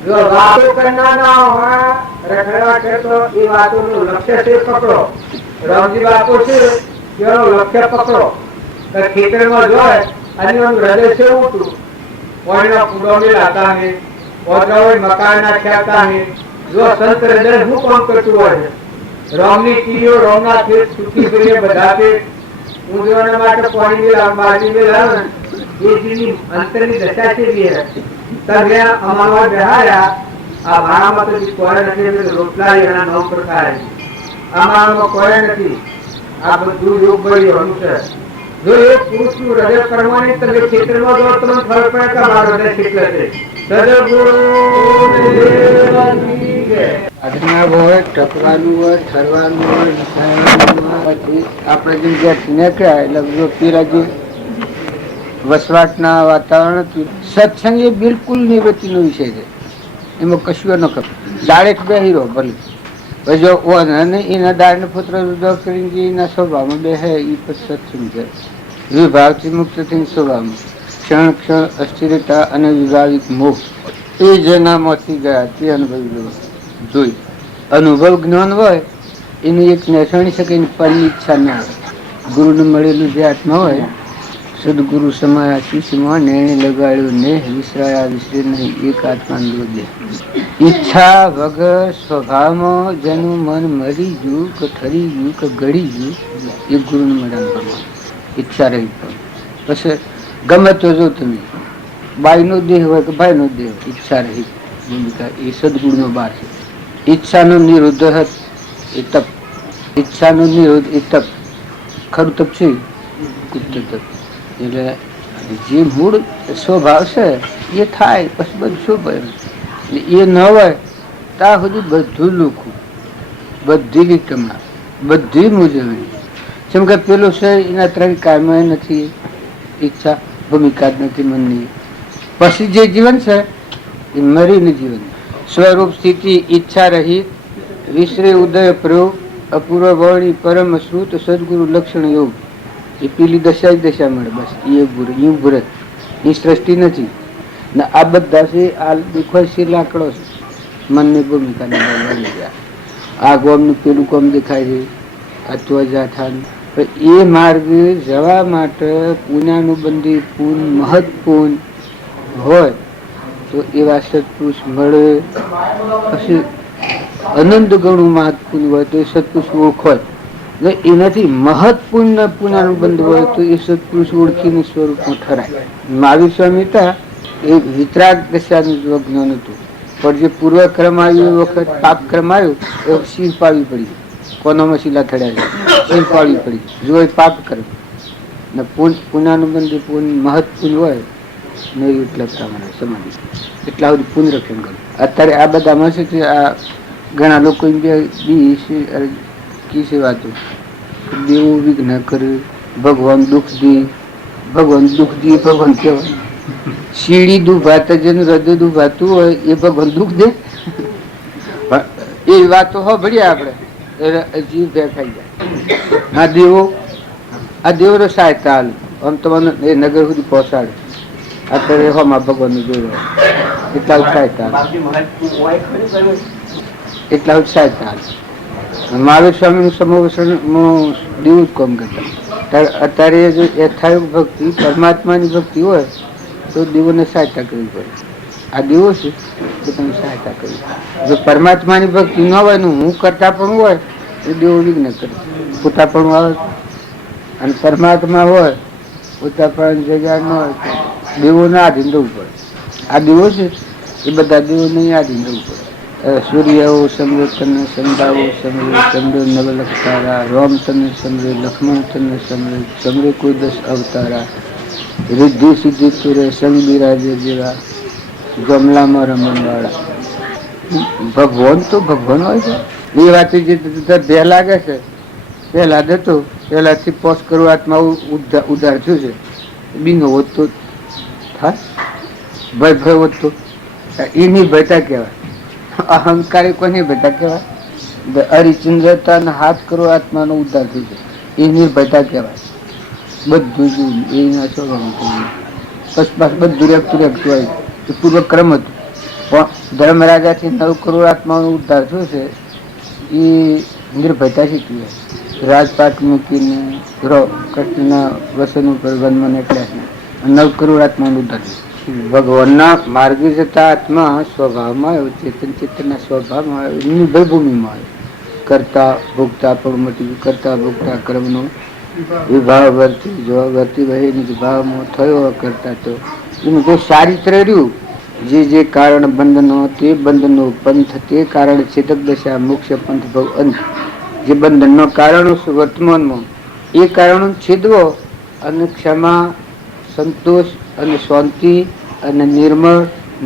જો વાતો કરનાર ના હોય રખડવા છે તો એ વાતોનું લક્ષ્ય છે પકડો. રામજી બાપુ છે તેનું લક્ષ્ય પકડો. ખેતરમાં જોય અને હૃદય છે ઉઠું કોઈના કુડો લાતા ને ઓજાઓ મકાન નાખ્યા ને જો સંત હૃદય શું કામ કરતું હોય છે. રામની કીડીઓ રામના ખેત સુખી કરીએ બધા તે ઊંધવાના માટે પાણી બાજી મેળવે એ જેની અંતરની દશા છે તમે અમારા બેહાડ્યા. આ મારામાં તો કોઈ નથી, રોટલા એના નવ પ્રકાર અમારામાં કોઈ નથી. આ બધું યોગ બળ્યું છે. જો એ પુરુષનું હૃદય કરવાની તમે ક્ષેત્રમાં જો તમને ખબર પડે કે મારું હૃદય ક્ષેત્ર છે. આજ્ઞા હોય, ટકવાનું હોય, ઠરવાનું હોય, આપણે જે નીકળ્યા એટલે જો પીરાજી વસવાટના વાતાવરણ સત્સંગ એ બિલકુલ નિવૃત્તિનો વિષય છે. એમાં કશું ન ખબર ડાયરેક્ટ બે હીરો ભલે જો એના દાળ પુત્ર એના સ્વભાવમાં બે હે એ પછી સત્સંગ છે. વિભાવથી મુક્ત થઈને સ્વભાવમાં ક્ષણ ક્ષણ અસ્થિરતા અને વિભાવિક મોહ એ જેનામાંથી ગયા તે અનુભવી જોઈ. અનુભવ જ્ઞાન હોય એની એક નિશાણી શકે એની પરની ઈચ્છા ના આવે. ગુરુને મળેલું જે આત્મા હોય સદગુરુ સમાયા શિષ્યમાં નેણે લગાડ્યું ને વિસરાયા વિસરે નહીં એક આત્મા દે. ઈચ્છા વગર સ્વભાવમાં જેનું મન મરી ગયું કે ઠરી ગયું કે ગળી ગયું એ ગુરુનું મદાન કરવાનું. ઈચ્છા રહી પછી ગમે તો જો તમે બાઈનો દેહ હોય કે ભાઈનો દેહ હોય ઈચ્છા રહી ભૂમિકા એ સદગુણનો બાર છે. ઈચ્છાનો નિરોધ એ તપ. ઈચ્છાનો નિરોધ એ તપ ખરું તપ છે ગુપ્ત તપ. એટલે જે મૂળ સ્વભાવ છે એ થાય પછી બધું શું એ ન હોય ત્યાં સુધી બધું લુખું, બધી વિકમણા, બધી મૂંઝવણી. જેમ કે પેલું છે એના ત્રણ કાયમાં નથી ઈચ્છા, ભૂમિકા જ નથી મનની. પછી જે જીવન છે એ મરીને જીવન સ્વરૂપ સ્થિતિ ઈચ્છા રહિત વિશ્રે ઉદય પ્રયોગ અપૂર્વ વર્ણી પરમ શ્રુત સદગુરુ લક્ષણ યોગ. એ પેલી દશા જ દશા મળે બસ. એ ભૂરત એ સૃષ્ટિ નથી ને આ બધા છે. આ દેખો છે લાકડો છે મનની ભૂમિકા નિભાવવાની ગયા. આ ગોમનું પેલું કોમ દેખાય છે, આ ત્વજા થાન. એ માર્ગે જવા માટે પુનાનું બંધી પૂન મહત્વપૂર્ણ હોય તો એવા સત્પુરુષ મળે. પછી અનંત ગણું મહત્વપૂર્ણ હોય તો એ સત્પુરુષ ઓળખો. એનાથી મહત્વપૂર્ણ પુનાનું બંધ હોય તો એ સત્પુરુષ ઓળખીને સ્વરૂપમાં ઠરાય. મહાવીર સ્વામી હતા એ વિતરાગ દશાનું જ્ઞાન હતું, પણ જે પૂર્વ ક્રમ આવ્યો એ વખત પાપ ક્રમ આવ્યો એ શીર પાડવી પડી. કોનામાં શીલા થડ્યા છે, શીર પાડવી પડી. જો એ પાપ કર્મ ને પુનાનું બંધ પૂન મહત્વપૂર્ણ હોય ને એટલા પ્રમાણે સમાધિ એટલા સુધી પુનરક્ષણ કર્યું. અત્યારે આ બધામાં શું છે, આ ઘણા લોકો કી વાતો દેવો વિઘ્ન કરે, ભગવાન દુઃખ દે, ભગવાન દુઃખ દે, ભગવાન કહેવાય. શીડી દુભાતા જેનું હૃદય દુભાતું હોય એ ભગવાન દુઃખ દે. એ વાતો હો ભળીએ આપણે જીવ ભેર ખાઈ જાય. આ દેવો સહાયતા હાલ આમ તમને એ નગર સુધી પહોંચાડે. અત્યારે હોમાં ભગવાનનું જોયું એટલા ઉત્સાહિતા એટલા ઉત્સાહિતા. મહાવીર સ્વામીનું સમોવસન દેવું જ કામ કરતા. અત્યારે જો યથાયોગ ભક્તિ પરમાત્માની ભક્તિ હોય તો દેવોને સહાયતા કરવી પડે. આ દેવો છે તો તમે સહાયતા કરવી. જો પરમાત્માની ભક્તિ ન હોય ને હું કરતા પણ હોય તો દેવો વિઘ્ન કરે. પોતા પણ આવે અને પરમાત્મા હોય પોતા પણ જગ્યા ન હોય તો દેવોને આધીન રહેવું પડે. આ દેવો છે એ બધા દેવોને આધીન રહેવું પડે. સૂર્યઓ સમરે તને સંદાવો સમરે, ચંદ્ર નવલખ તારા, રામ તને સમરે, લક્ષ્મણ તને સમરે, સમરે કોઈ 10 અવતારા, રિદ્ધિ સિદ્ધિ તુરે સંગ બિરાજે જેવા, ગમલામાં રમણવાળા. ભગવાન તો ભગવાન હોય છે. એ વાત જે ભે લાગે છે પહેલા જતો પહેલાથી પોસ્ટ કરું આત્મા ઉધાર થયું છે. બીનો હોત તો થાય, ભય હોત તો એની ભયતા કહેવાય. અહંકારી કોની ભયતા કહેવાય? હરિચંદ્રતા હાથ કરો આત્માનો ઉદ્ધાર થઈ જાય એ નિર્ભયતા કહેવાય. બધું જ એના સ્વભાવ બસ બધું રેખતું હોય એ પૂર્વ ક્રમ હતું. પણ ધર્મરાજાથી 9 કરોડ આત્માનો ઉદ્ધાર થયો છે એ નિર્ભયતા શીખવી. રાજપાટ મૂકીને કૃષ્ણના વસન ઉપર વનમન એટલે 9 કરોડ આત્માનો ઉદ્ધાર થયો. ભગવાનના માર્ગે જતા આત્મા સ્વભાવમાં આવ્યો, ચેતન ચેતનના સ્વભાવમાં આવ્યો, નિર્ભય ભૂમિમાં આવ્યો. કરતા ભોગતા પણ મટી, કરતા ભોગતા ક્રમનો વિભાવ વર્તી જો વર્તી વહે ભાવમાં થયો કરતા તો એનું જે ચારિત્ર રહ્યું, જે કારણ બંધનો તે બંધનો પંથ, તે કારણ ચેતક દશા મોક્ષ પંથ ભવ અંત. જે બંધનનો કારણો વર્તમાનમાં એ કારણો છેદવો અને ક્ષમા, સંતોષ અને શાંતિ અને નિર્મળ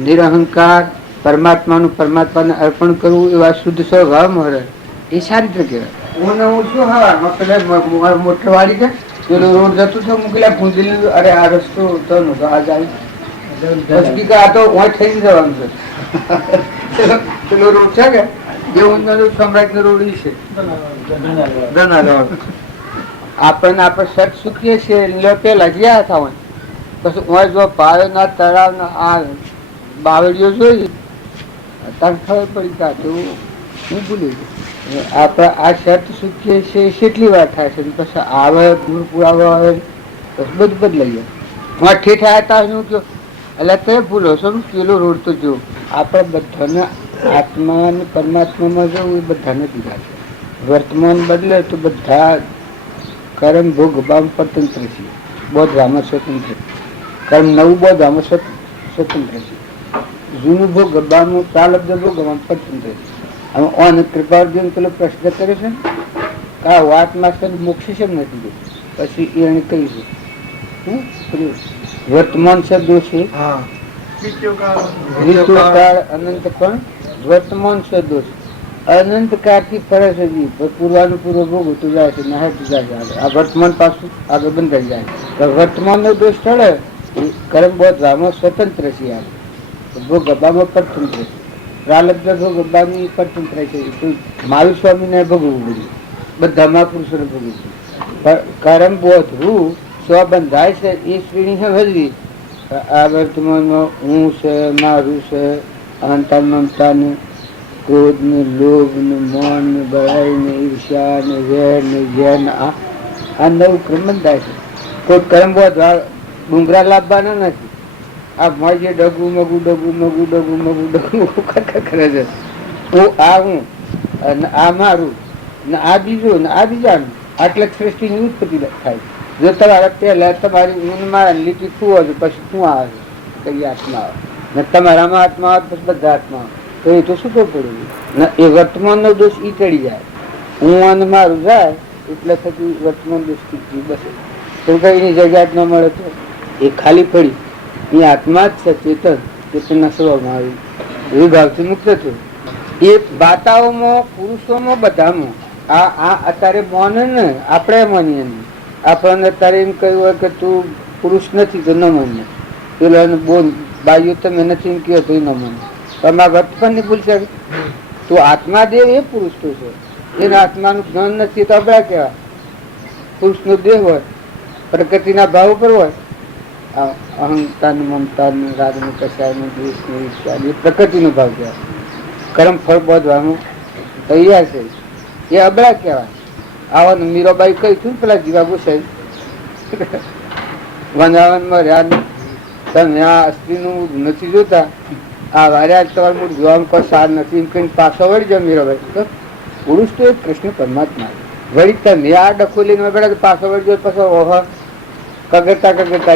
નિરહંકાર પરમાત્માનું પરમાત્માને અર્પણ કરવું એવા શુદ્ધ સ્વભાવમાં રહે એ ચારિત્ર કહેવાય. હું શું હવામાં પેલા મોટર વાળી છે પેલો રોડ જતું તો પેલા પૂંજેલું અરે આ રસ્તો તો નતો આ જાય આ તો થઈને જવાનું છે. પેલો રોડ છે કે જેવું સમ્રાટ નો રોડ છે આપણને આપણે સત સુખીએ છીએ પેલા ગયા હતા હોય પછી હું જો પાયો ના તળાવ ના આ બાવળીઓ જોઈ અત્યારે ખબર પડી કે હું ભૂલી ગયું. આપણે આ શર્ત સુખીએ છીએ કેટલી વાર થાય છે પછી આવે પૂર પુરાવો આવે પછી બધું બદલાઈ જાય. હું ઠેઠ આવ્યા શું કહ્યું એટલે તે ભૂલો છો પેલો રોડ તો જો આપણે બધાને આત્મા અને પરમાત્મામાં જવું એ બધાને દીધા છે. વર્તમાન બદલે તો બધા કર્મ ભોગ ભાવ સ્વતંત્ર છે. બોધવામાં સ્વતંત્ર કર્મ નવું બોધવામાં સ્વતંત્ર છે. જૂનું ભોગ ગબ્બાનું પ્રાલબ્ધ ભોગવામાં સ્વતંત્ર છે. હવે ઓન કૃપા અર્જુન પેલો પ્રશ્ન કર્યો છે આ વાતમાં મોક્ષ છે નથી પછી એને કહ્યું છે વર્તમાન શબ્દો છે અનંત પણ વર્તમાન શબ્દો છે. અનંત કાળથી ફરે છે પૂર્વાનું પૂર્વ ભોગ તું જાય છે નહેર તું જાય છે. આ વર્તમાન પાછું આગળ બંધાઈ જાય. વર્તમાન નો દોષ ટળે કર્મ બોધવામાં સ્વતંત્ર છે. આ ભોગ ગબ્બામાં સ્વતંત્ર છે. પ્રાલબ્ધ ભોગ ગબ્બાની સ્વતંત્ર છે. મહાવીર સ્વામીને ભોગવવું પડ્યું, બધા મહાપુરુષોને ભોગવવું પડ્યું. કર્મ બોધવું સ્વ બંધાય છે એ શ્રેણી છે વધવી. આ વર્તમાનમાં હું છે મારું છે અહંતા મમતા ને ક્રોધ ને લોભ ને મોહ ને બળાઈ ને ઈર્ષ્યા ને વેર ને ઝેર ને આ નવું ક્રમ બંધાય છે. કોઈ કર્મ બહુ ડુંગરા લાવવાના નથી. આ મળીએ ડગું મગું ડગું મગું ડગું મગું ડગું મગું કરે છે. હું અને આ મારું ને આ બીજું ને આ બીજાનું, આટલે સૃષ્ટિની ઉત્પત્તિ થાય. જો તમારા પહેલા તમારી ઊનમાં લીટી શું હોય પછી શું આવે છે કઈ આત્મા આવે ને તમારામાં આત્મા આવે પછી બધા આત્મા આવે તો એ તો શું પડ્યું ને એ વર્તમાનનો દોષ ઈ ચડી જાય. હું અને મારું જાય એટલે થતું વર્તમાન દોષ બસે તો કઈની જગ્યા ન મળે તો એ ખાલી પડી એ આત્મા જ છે. ચેતનના સ્વભાવમાં આવી એ ભાવથી મુક્ત થયું. એ વાતાઓમાં પુરુષોમાં બધામાં આ અત્યારે માને ને આપણે માનીએ ને આપણને અત્યારે એમ કહ્યું હોય કે તું પુરુષ નથી તો ન માન્ય, પેલો બોલ બાઈઓ તમે નથી એમ કહ્યો તો એ ન માન્ય. તમારા વર્ત પણ નહીં ભૂલશે. તો આત્મા દેહ એ પુરુષ તો છે. એના આત્માનું જ્ઞાન નથી તો અબળા કહેવાય. પુરુષનો દેહ હોય, પ્રકૃતિના ભાવ પર હોય, અહંકાર મમતા રાગ કસાય દ્વેષ એ પ્રકૃતિનો ભાવ કહેવાય. કર્મ ફળ બોધવાનું તૈયાર છે એ અબળા કહેવાય. આવાનું મીરાબાઈ કઈ છું પેલા જીવા ગુસાઈ વંદાવનમાં રહ્યા તમે આ અસ્ત્રીનું નથી જોતા, આ વાર્યા તમારું મૂળ જોવામાં કોઈ સાર નથી એમ કઈ પાછો વળી જાવ મીરાબાઈ. તો પુરુષ તો એક કૃષ્ણ પરમાત્મા વળી તમે આ ડખો લઈને વગડે પાછો વળી જાવ પછી ઓહો કગરતા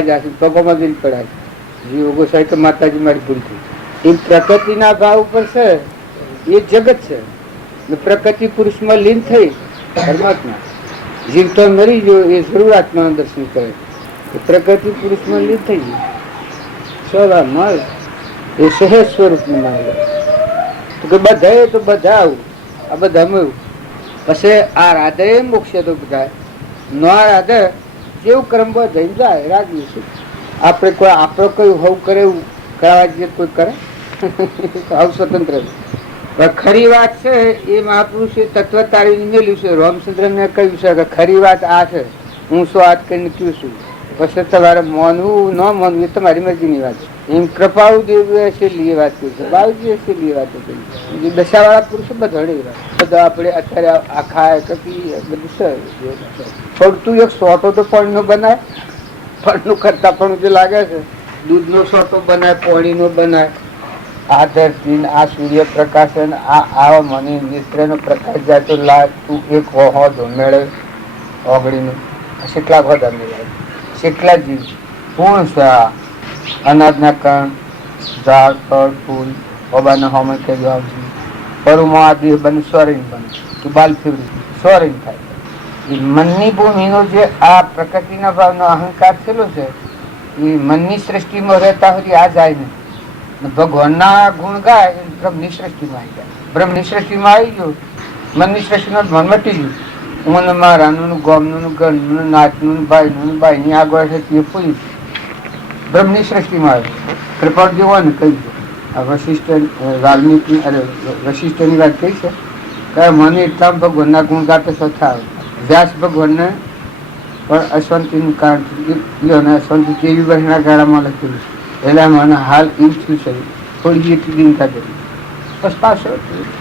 જશે પગોમાં દિલ પડાય. જીવો ગોસાઈ તો માતાજી મારી ભૂલ થઈ. એ પ્રકૃતિના ભાવ ઉપર છે એ જગત છે. પ્રકૃતિ પુરુષમાં લીન થઈ પરમાત્મા જીવતો મરી ગયો એ શરૂઆતમાં દર્શન કરે. પ્રકૃતિ પુરુષમાં લીન થઈ ગઈ સ્વભાવ મળે એ સહેજ સ્વરૂપનું માને તો બધા તો બધા આવું આ બધા મળ્યું પછી આ રાધે મોક્ષ તો બધા ન રાધે જેવું કર્મ જઈને જાય રાજી છે. આપણે કોઈ આપણો કયું હવ કરે એવું કરાવવા જઈએ કોઈ કરે હવ સ્વતંત્ર. ખરી વાત છે એ મહાપુરુષે તત્વ તારીને મેલ્યું છે. રામચંદ્ર ને કહ્યું છે કે ખરી વાત આ છે, હું શું વાત કરીને કહ્યું છું, પછી તમારે માનવું ન માનવું એ તમારી મરજીની વાત છે. એમ કૃપાળુ દેવીએ છેલ્લી વાત કરી છે, બાળજીએ છેલ્લી વાતો કરી છે. દશાવાળા પુરુષો બધા બધા આપણે અત્યારે આ ખાય કપી બધું છે. ફરતું એક સોટો તો પાણીનો બનાય, ફળનું કરતા પણ જે લાગે છે દૂધનો સોટો બનાય, પાણીનો બનાય. આ ધરતી આ સૂર્યપ્રકાશ આવા મને નેત્રનો પ્રકાશ જાય તો લાગ તું એક હોદો મેળવે ઓગળીનું કેટલા હોદા મેળવે કેટલા જીવ પૂર્ણ છે. અનાજના કણ ઝાડ ફળ ફૂલ ઓબાના હોમે કે આવશે પરુમાં આ દેહ બને સ્વરીન બને તો બાલ ફેવરી સ્વરીન થાય. મનની ભૂમિનો જે આ પ્રકૃતિના ભાવનો અહંકાર થયેલો છે એ મનની સૃષ્ટિમાં રહેતા સુધી આ જાય નહીં. ભગવાનના ગુણ ગાય બ્રહ્મની સૃષ્ટિમાં આવી જાય. બ્રહ્મની સૃષ્ટિમાં આવી ગયો મનની સૃષ્ટિનો મન મટી ગયું. હું મારાનું ગોમનું ગણનું નાચનું ભાઈનું બાઈની આગળ છે તે પૂરી બ્રહ્મની સૃષ્ટિમાં આવ્યું. કૃપાળ જેવો ને કહી દો આ વશિષ્ઠ વાલ્મીકી વશિષ્ઠની વાત કહી છે કે મને એટલા ભગવાનના ગુણ ગાતો સથા આવે. વ્યાસ ભગવાનને પણ અશ્વંતીનું કારણ અશ્વંતી કેવી વર્ષના ગાળામાં લખેલું એટલે મને હાલ એમ શું છે થોડી એટલી ચિંતા કરી બસ પાછો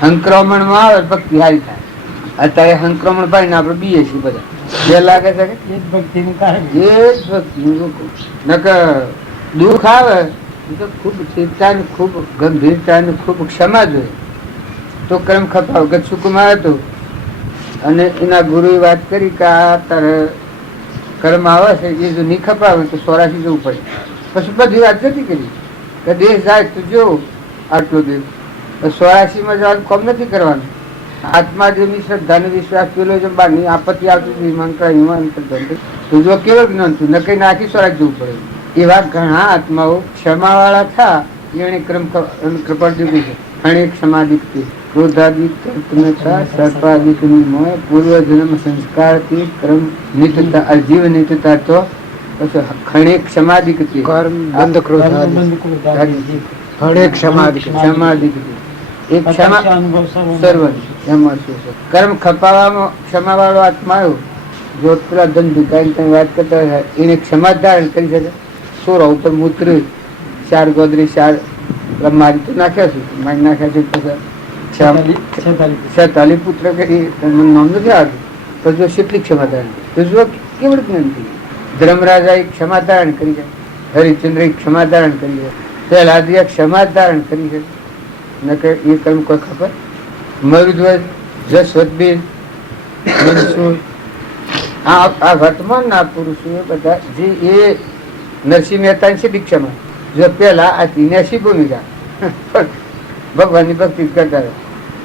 સંક્રમણમાં આવે ભક્તિ હારી થાય. અત્યારે સંક્રમણ ભાઈ ને આપડે બીએ છીએ બધા જે લાગે છે કે એ જ ભક્તિનું કારણ એ જ ભક્તિનું લોકો નકર દુઃખ આવે તો ખૂબ ચિંતા ને ખૂબ ગંભીરતા ને ખૂબ ક્ષમા જોઈએ તો કર્મ ખપાવ ગતસુકુમાર હતો અને એના ગુરુએ વાત કરી કે આ તારે કર્મ આવે છે એ જો નહીં ખપાવે તો 84 જવું પડે. પછી બધી વાત નથી કરી કે દેશ જાય તો જો આટલો દેશ 84માં જવાનું કોમ નથી કરવાનું. આત્મા જેની શ્રદ્ધા ને વિશ્વાસ પેલો છે બહારની આપત્તિ આવતી વિમાન તો જો કેવો જ્ઞાન થયું નકઈ નાખી 84 જવું પડે. એવા ઘણા આત્માઓ ક્ષમાવાળા થા એને કૃપા દીધી છે. અનેક ક્ષમાદિત્ય ક્રોધાદિક સર્પાદિક પૂર્વજન્મ સંસ્કારથી ક્રમ નિત્યતા અજીવ નિત્યતા તો ખણેક ક્ષમાદિક કર્મ બંધ ક્રોધાદિક ક્ષમાદિક એક ક્ષમા સર્વ એમાં શું છે કર્મ ખપાવવામાં ક્ષમા વાળો આત્મા આવ્યો જો પેલા ધન ભિખારી વાત કરતા હોય એને ક્ષમા ધારણ કરી શકે. સોરા ઉપર મૂત્ર 4 ગોદરી 4 મારી તો નાખ્યા છે મારી નાખ્યા છે પછી 46 પુત્ર કરી નામ નથી આવ્યું તો જો કેટલી ક્ષમા ધારણ તો જો કેવળ જ્ઞાન થઈ ધર્મરાજા ક્ષમા ધારણ કરી છે, હરિચંદ્ર ક્ષમા ધારણ કરી છે, પ્રહલાદિયા ક્ષમા ધારણ કરી છે. નકર એ કર્મ કોઈ ખબર મરુધ્વજ જસવદબીર મનસુર આ વર્તમાનના પુરુષો બધા જે એ નરસિંહ મહેતા છે દીક્ષામાં જો પેલા આ દિનેશી ભૂમિકા ભગવાનની ભક્તિ કરતા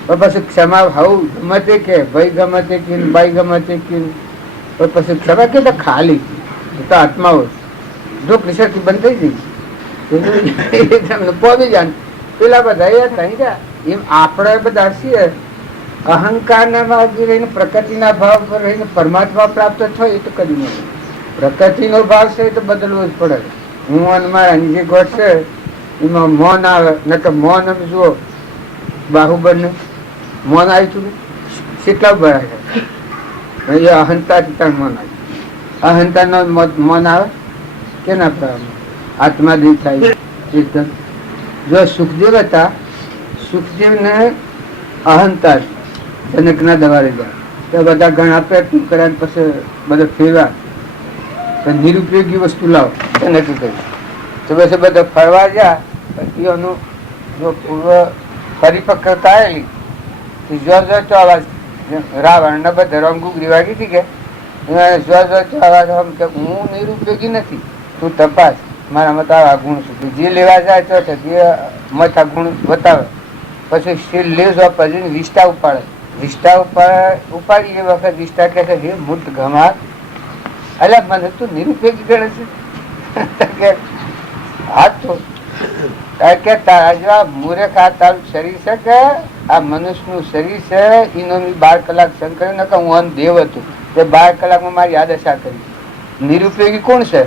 હતા પછી ક્ષમા હાઉ ગમે તે કે ભાઈ ગમે તે કે બાઈ ગમે તે કે પછી ક્ષમા કે ખાલી તો આત્મા હોય જો પ્રેશરથી બંધ થઈ ગઈ તમને પોવી જાણ પેલા બધા એ થઈ ગયા એમ આપણે બધા છીએ અહંકારના ભાવથી રહીને પ્રકૃતિના ભાવ પર રહીને પરમાત્મા પ્રાપ્ત થાય એ તો કદી નથી. પ્રકૃતિનો ભાવ છે એ તો બદલવો જ પડે. હું અને મારા જે ગોઠ છે એમાં મૌન આવે નકર મૌન એમ જુઓ બાહુબળ મૌન આવ્યું હતું કેટલા ભરાય એ અહંતાથી ત્રણ મૌન આવ્યું. અહંતા નો મૌન આવે કેના પ્રમાણે આત્મા દી થાય એકદમ. જો સુખદેવ હતા સુખદેવ ને અહંતા જનક ના દવારે ગયા તો બધા ઘણા પ્રયત્ન કર્યા પછી બધા ફેરવા નિરુપયોગી વસ્તુ લાવો જનક કહ્યું તો પછી બધા ફરવા ગયા એનું જો પૂર્વ પરિપક્વતા આવેલી જો અવાજ રાવણ ને બધા રંગુગરી વાગી હતી કે અવાજ હું નિરુપયોગી નથી તું તપાસ મારામાં તારા ગુણ શું જે લેવા જાય તો છે તે મથા ગુણ બતાવે પછી શીલ લેજો પછી વિષ્ટા ઉપાડે વિષ્ટા ઉપાડી એ વખત વિષ્ટા કહે છે હે મૂર્ત ગમાર એટલે મને તું નિરુપયોગી ગણે છે હાથ તો કે તારા જેવા મૂર્ખ આ તારું શરીર છે કે આ મનુષ્યનું શરીર છે એનો 12 કલાક શંકર ને કે હું દેવ હતું તે 12 કલાકમાં મારી આદશા કરી નિરુપયોગી કોણ છે?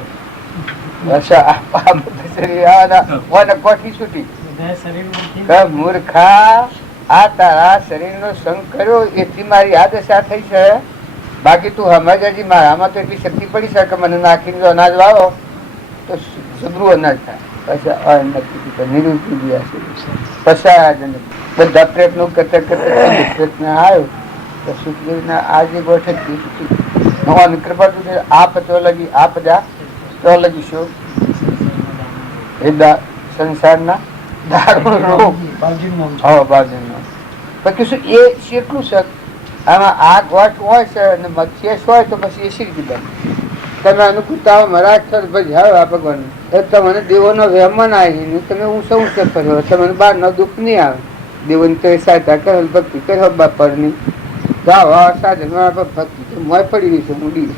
મૂર્ખા આ તારા શરીર નો સંગ કર્યો એથી મારી આદશા થઈ છે. બાકી તું સમજ મારામાં તો એટલી શક્તિ પડી શકે મને નાખીને જો અનાજ વાવો તો જબરું અનાજ થાય. પછી નિરુપયોગી પછી બધા પ્રયત્નો કરતા કરતા પ્રયત્ન આવ્યો તો સુખદેવ ના આ જે ગોઠક ભગવાન કૃપા આપ તો લગી આપ જા તો લગી શું સંસારના કેટલું છે આમાં આ ગોઠ હોય છે અને મધ્યેશ હોય તો પછી એ શી રીતે તમે અનુકૂળતા મરાઠ ભગવાન તમને દેવોનો વહેમન આવી તમે ઊંચો ઊંચો કર્યો તમને બહાર નો દુઃખ નહીં આવે દેવોની તો સહાયતા કરો ભક્તિ કરો બાપરની સાધન ભક્તિ મોય પડી રહી છે મૂડી.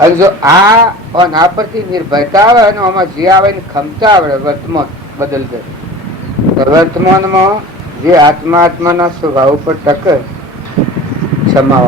અને જો આ પરથી નિર્ભયતા આવે અને આમાં જે આવે ને ક્ષમતા આવડે વર્તમાન બદલ કરે વર્તમાનમાં જે આત્માના સ્વભાવ ઉપર ટકે ક્ષમા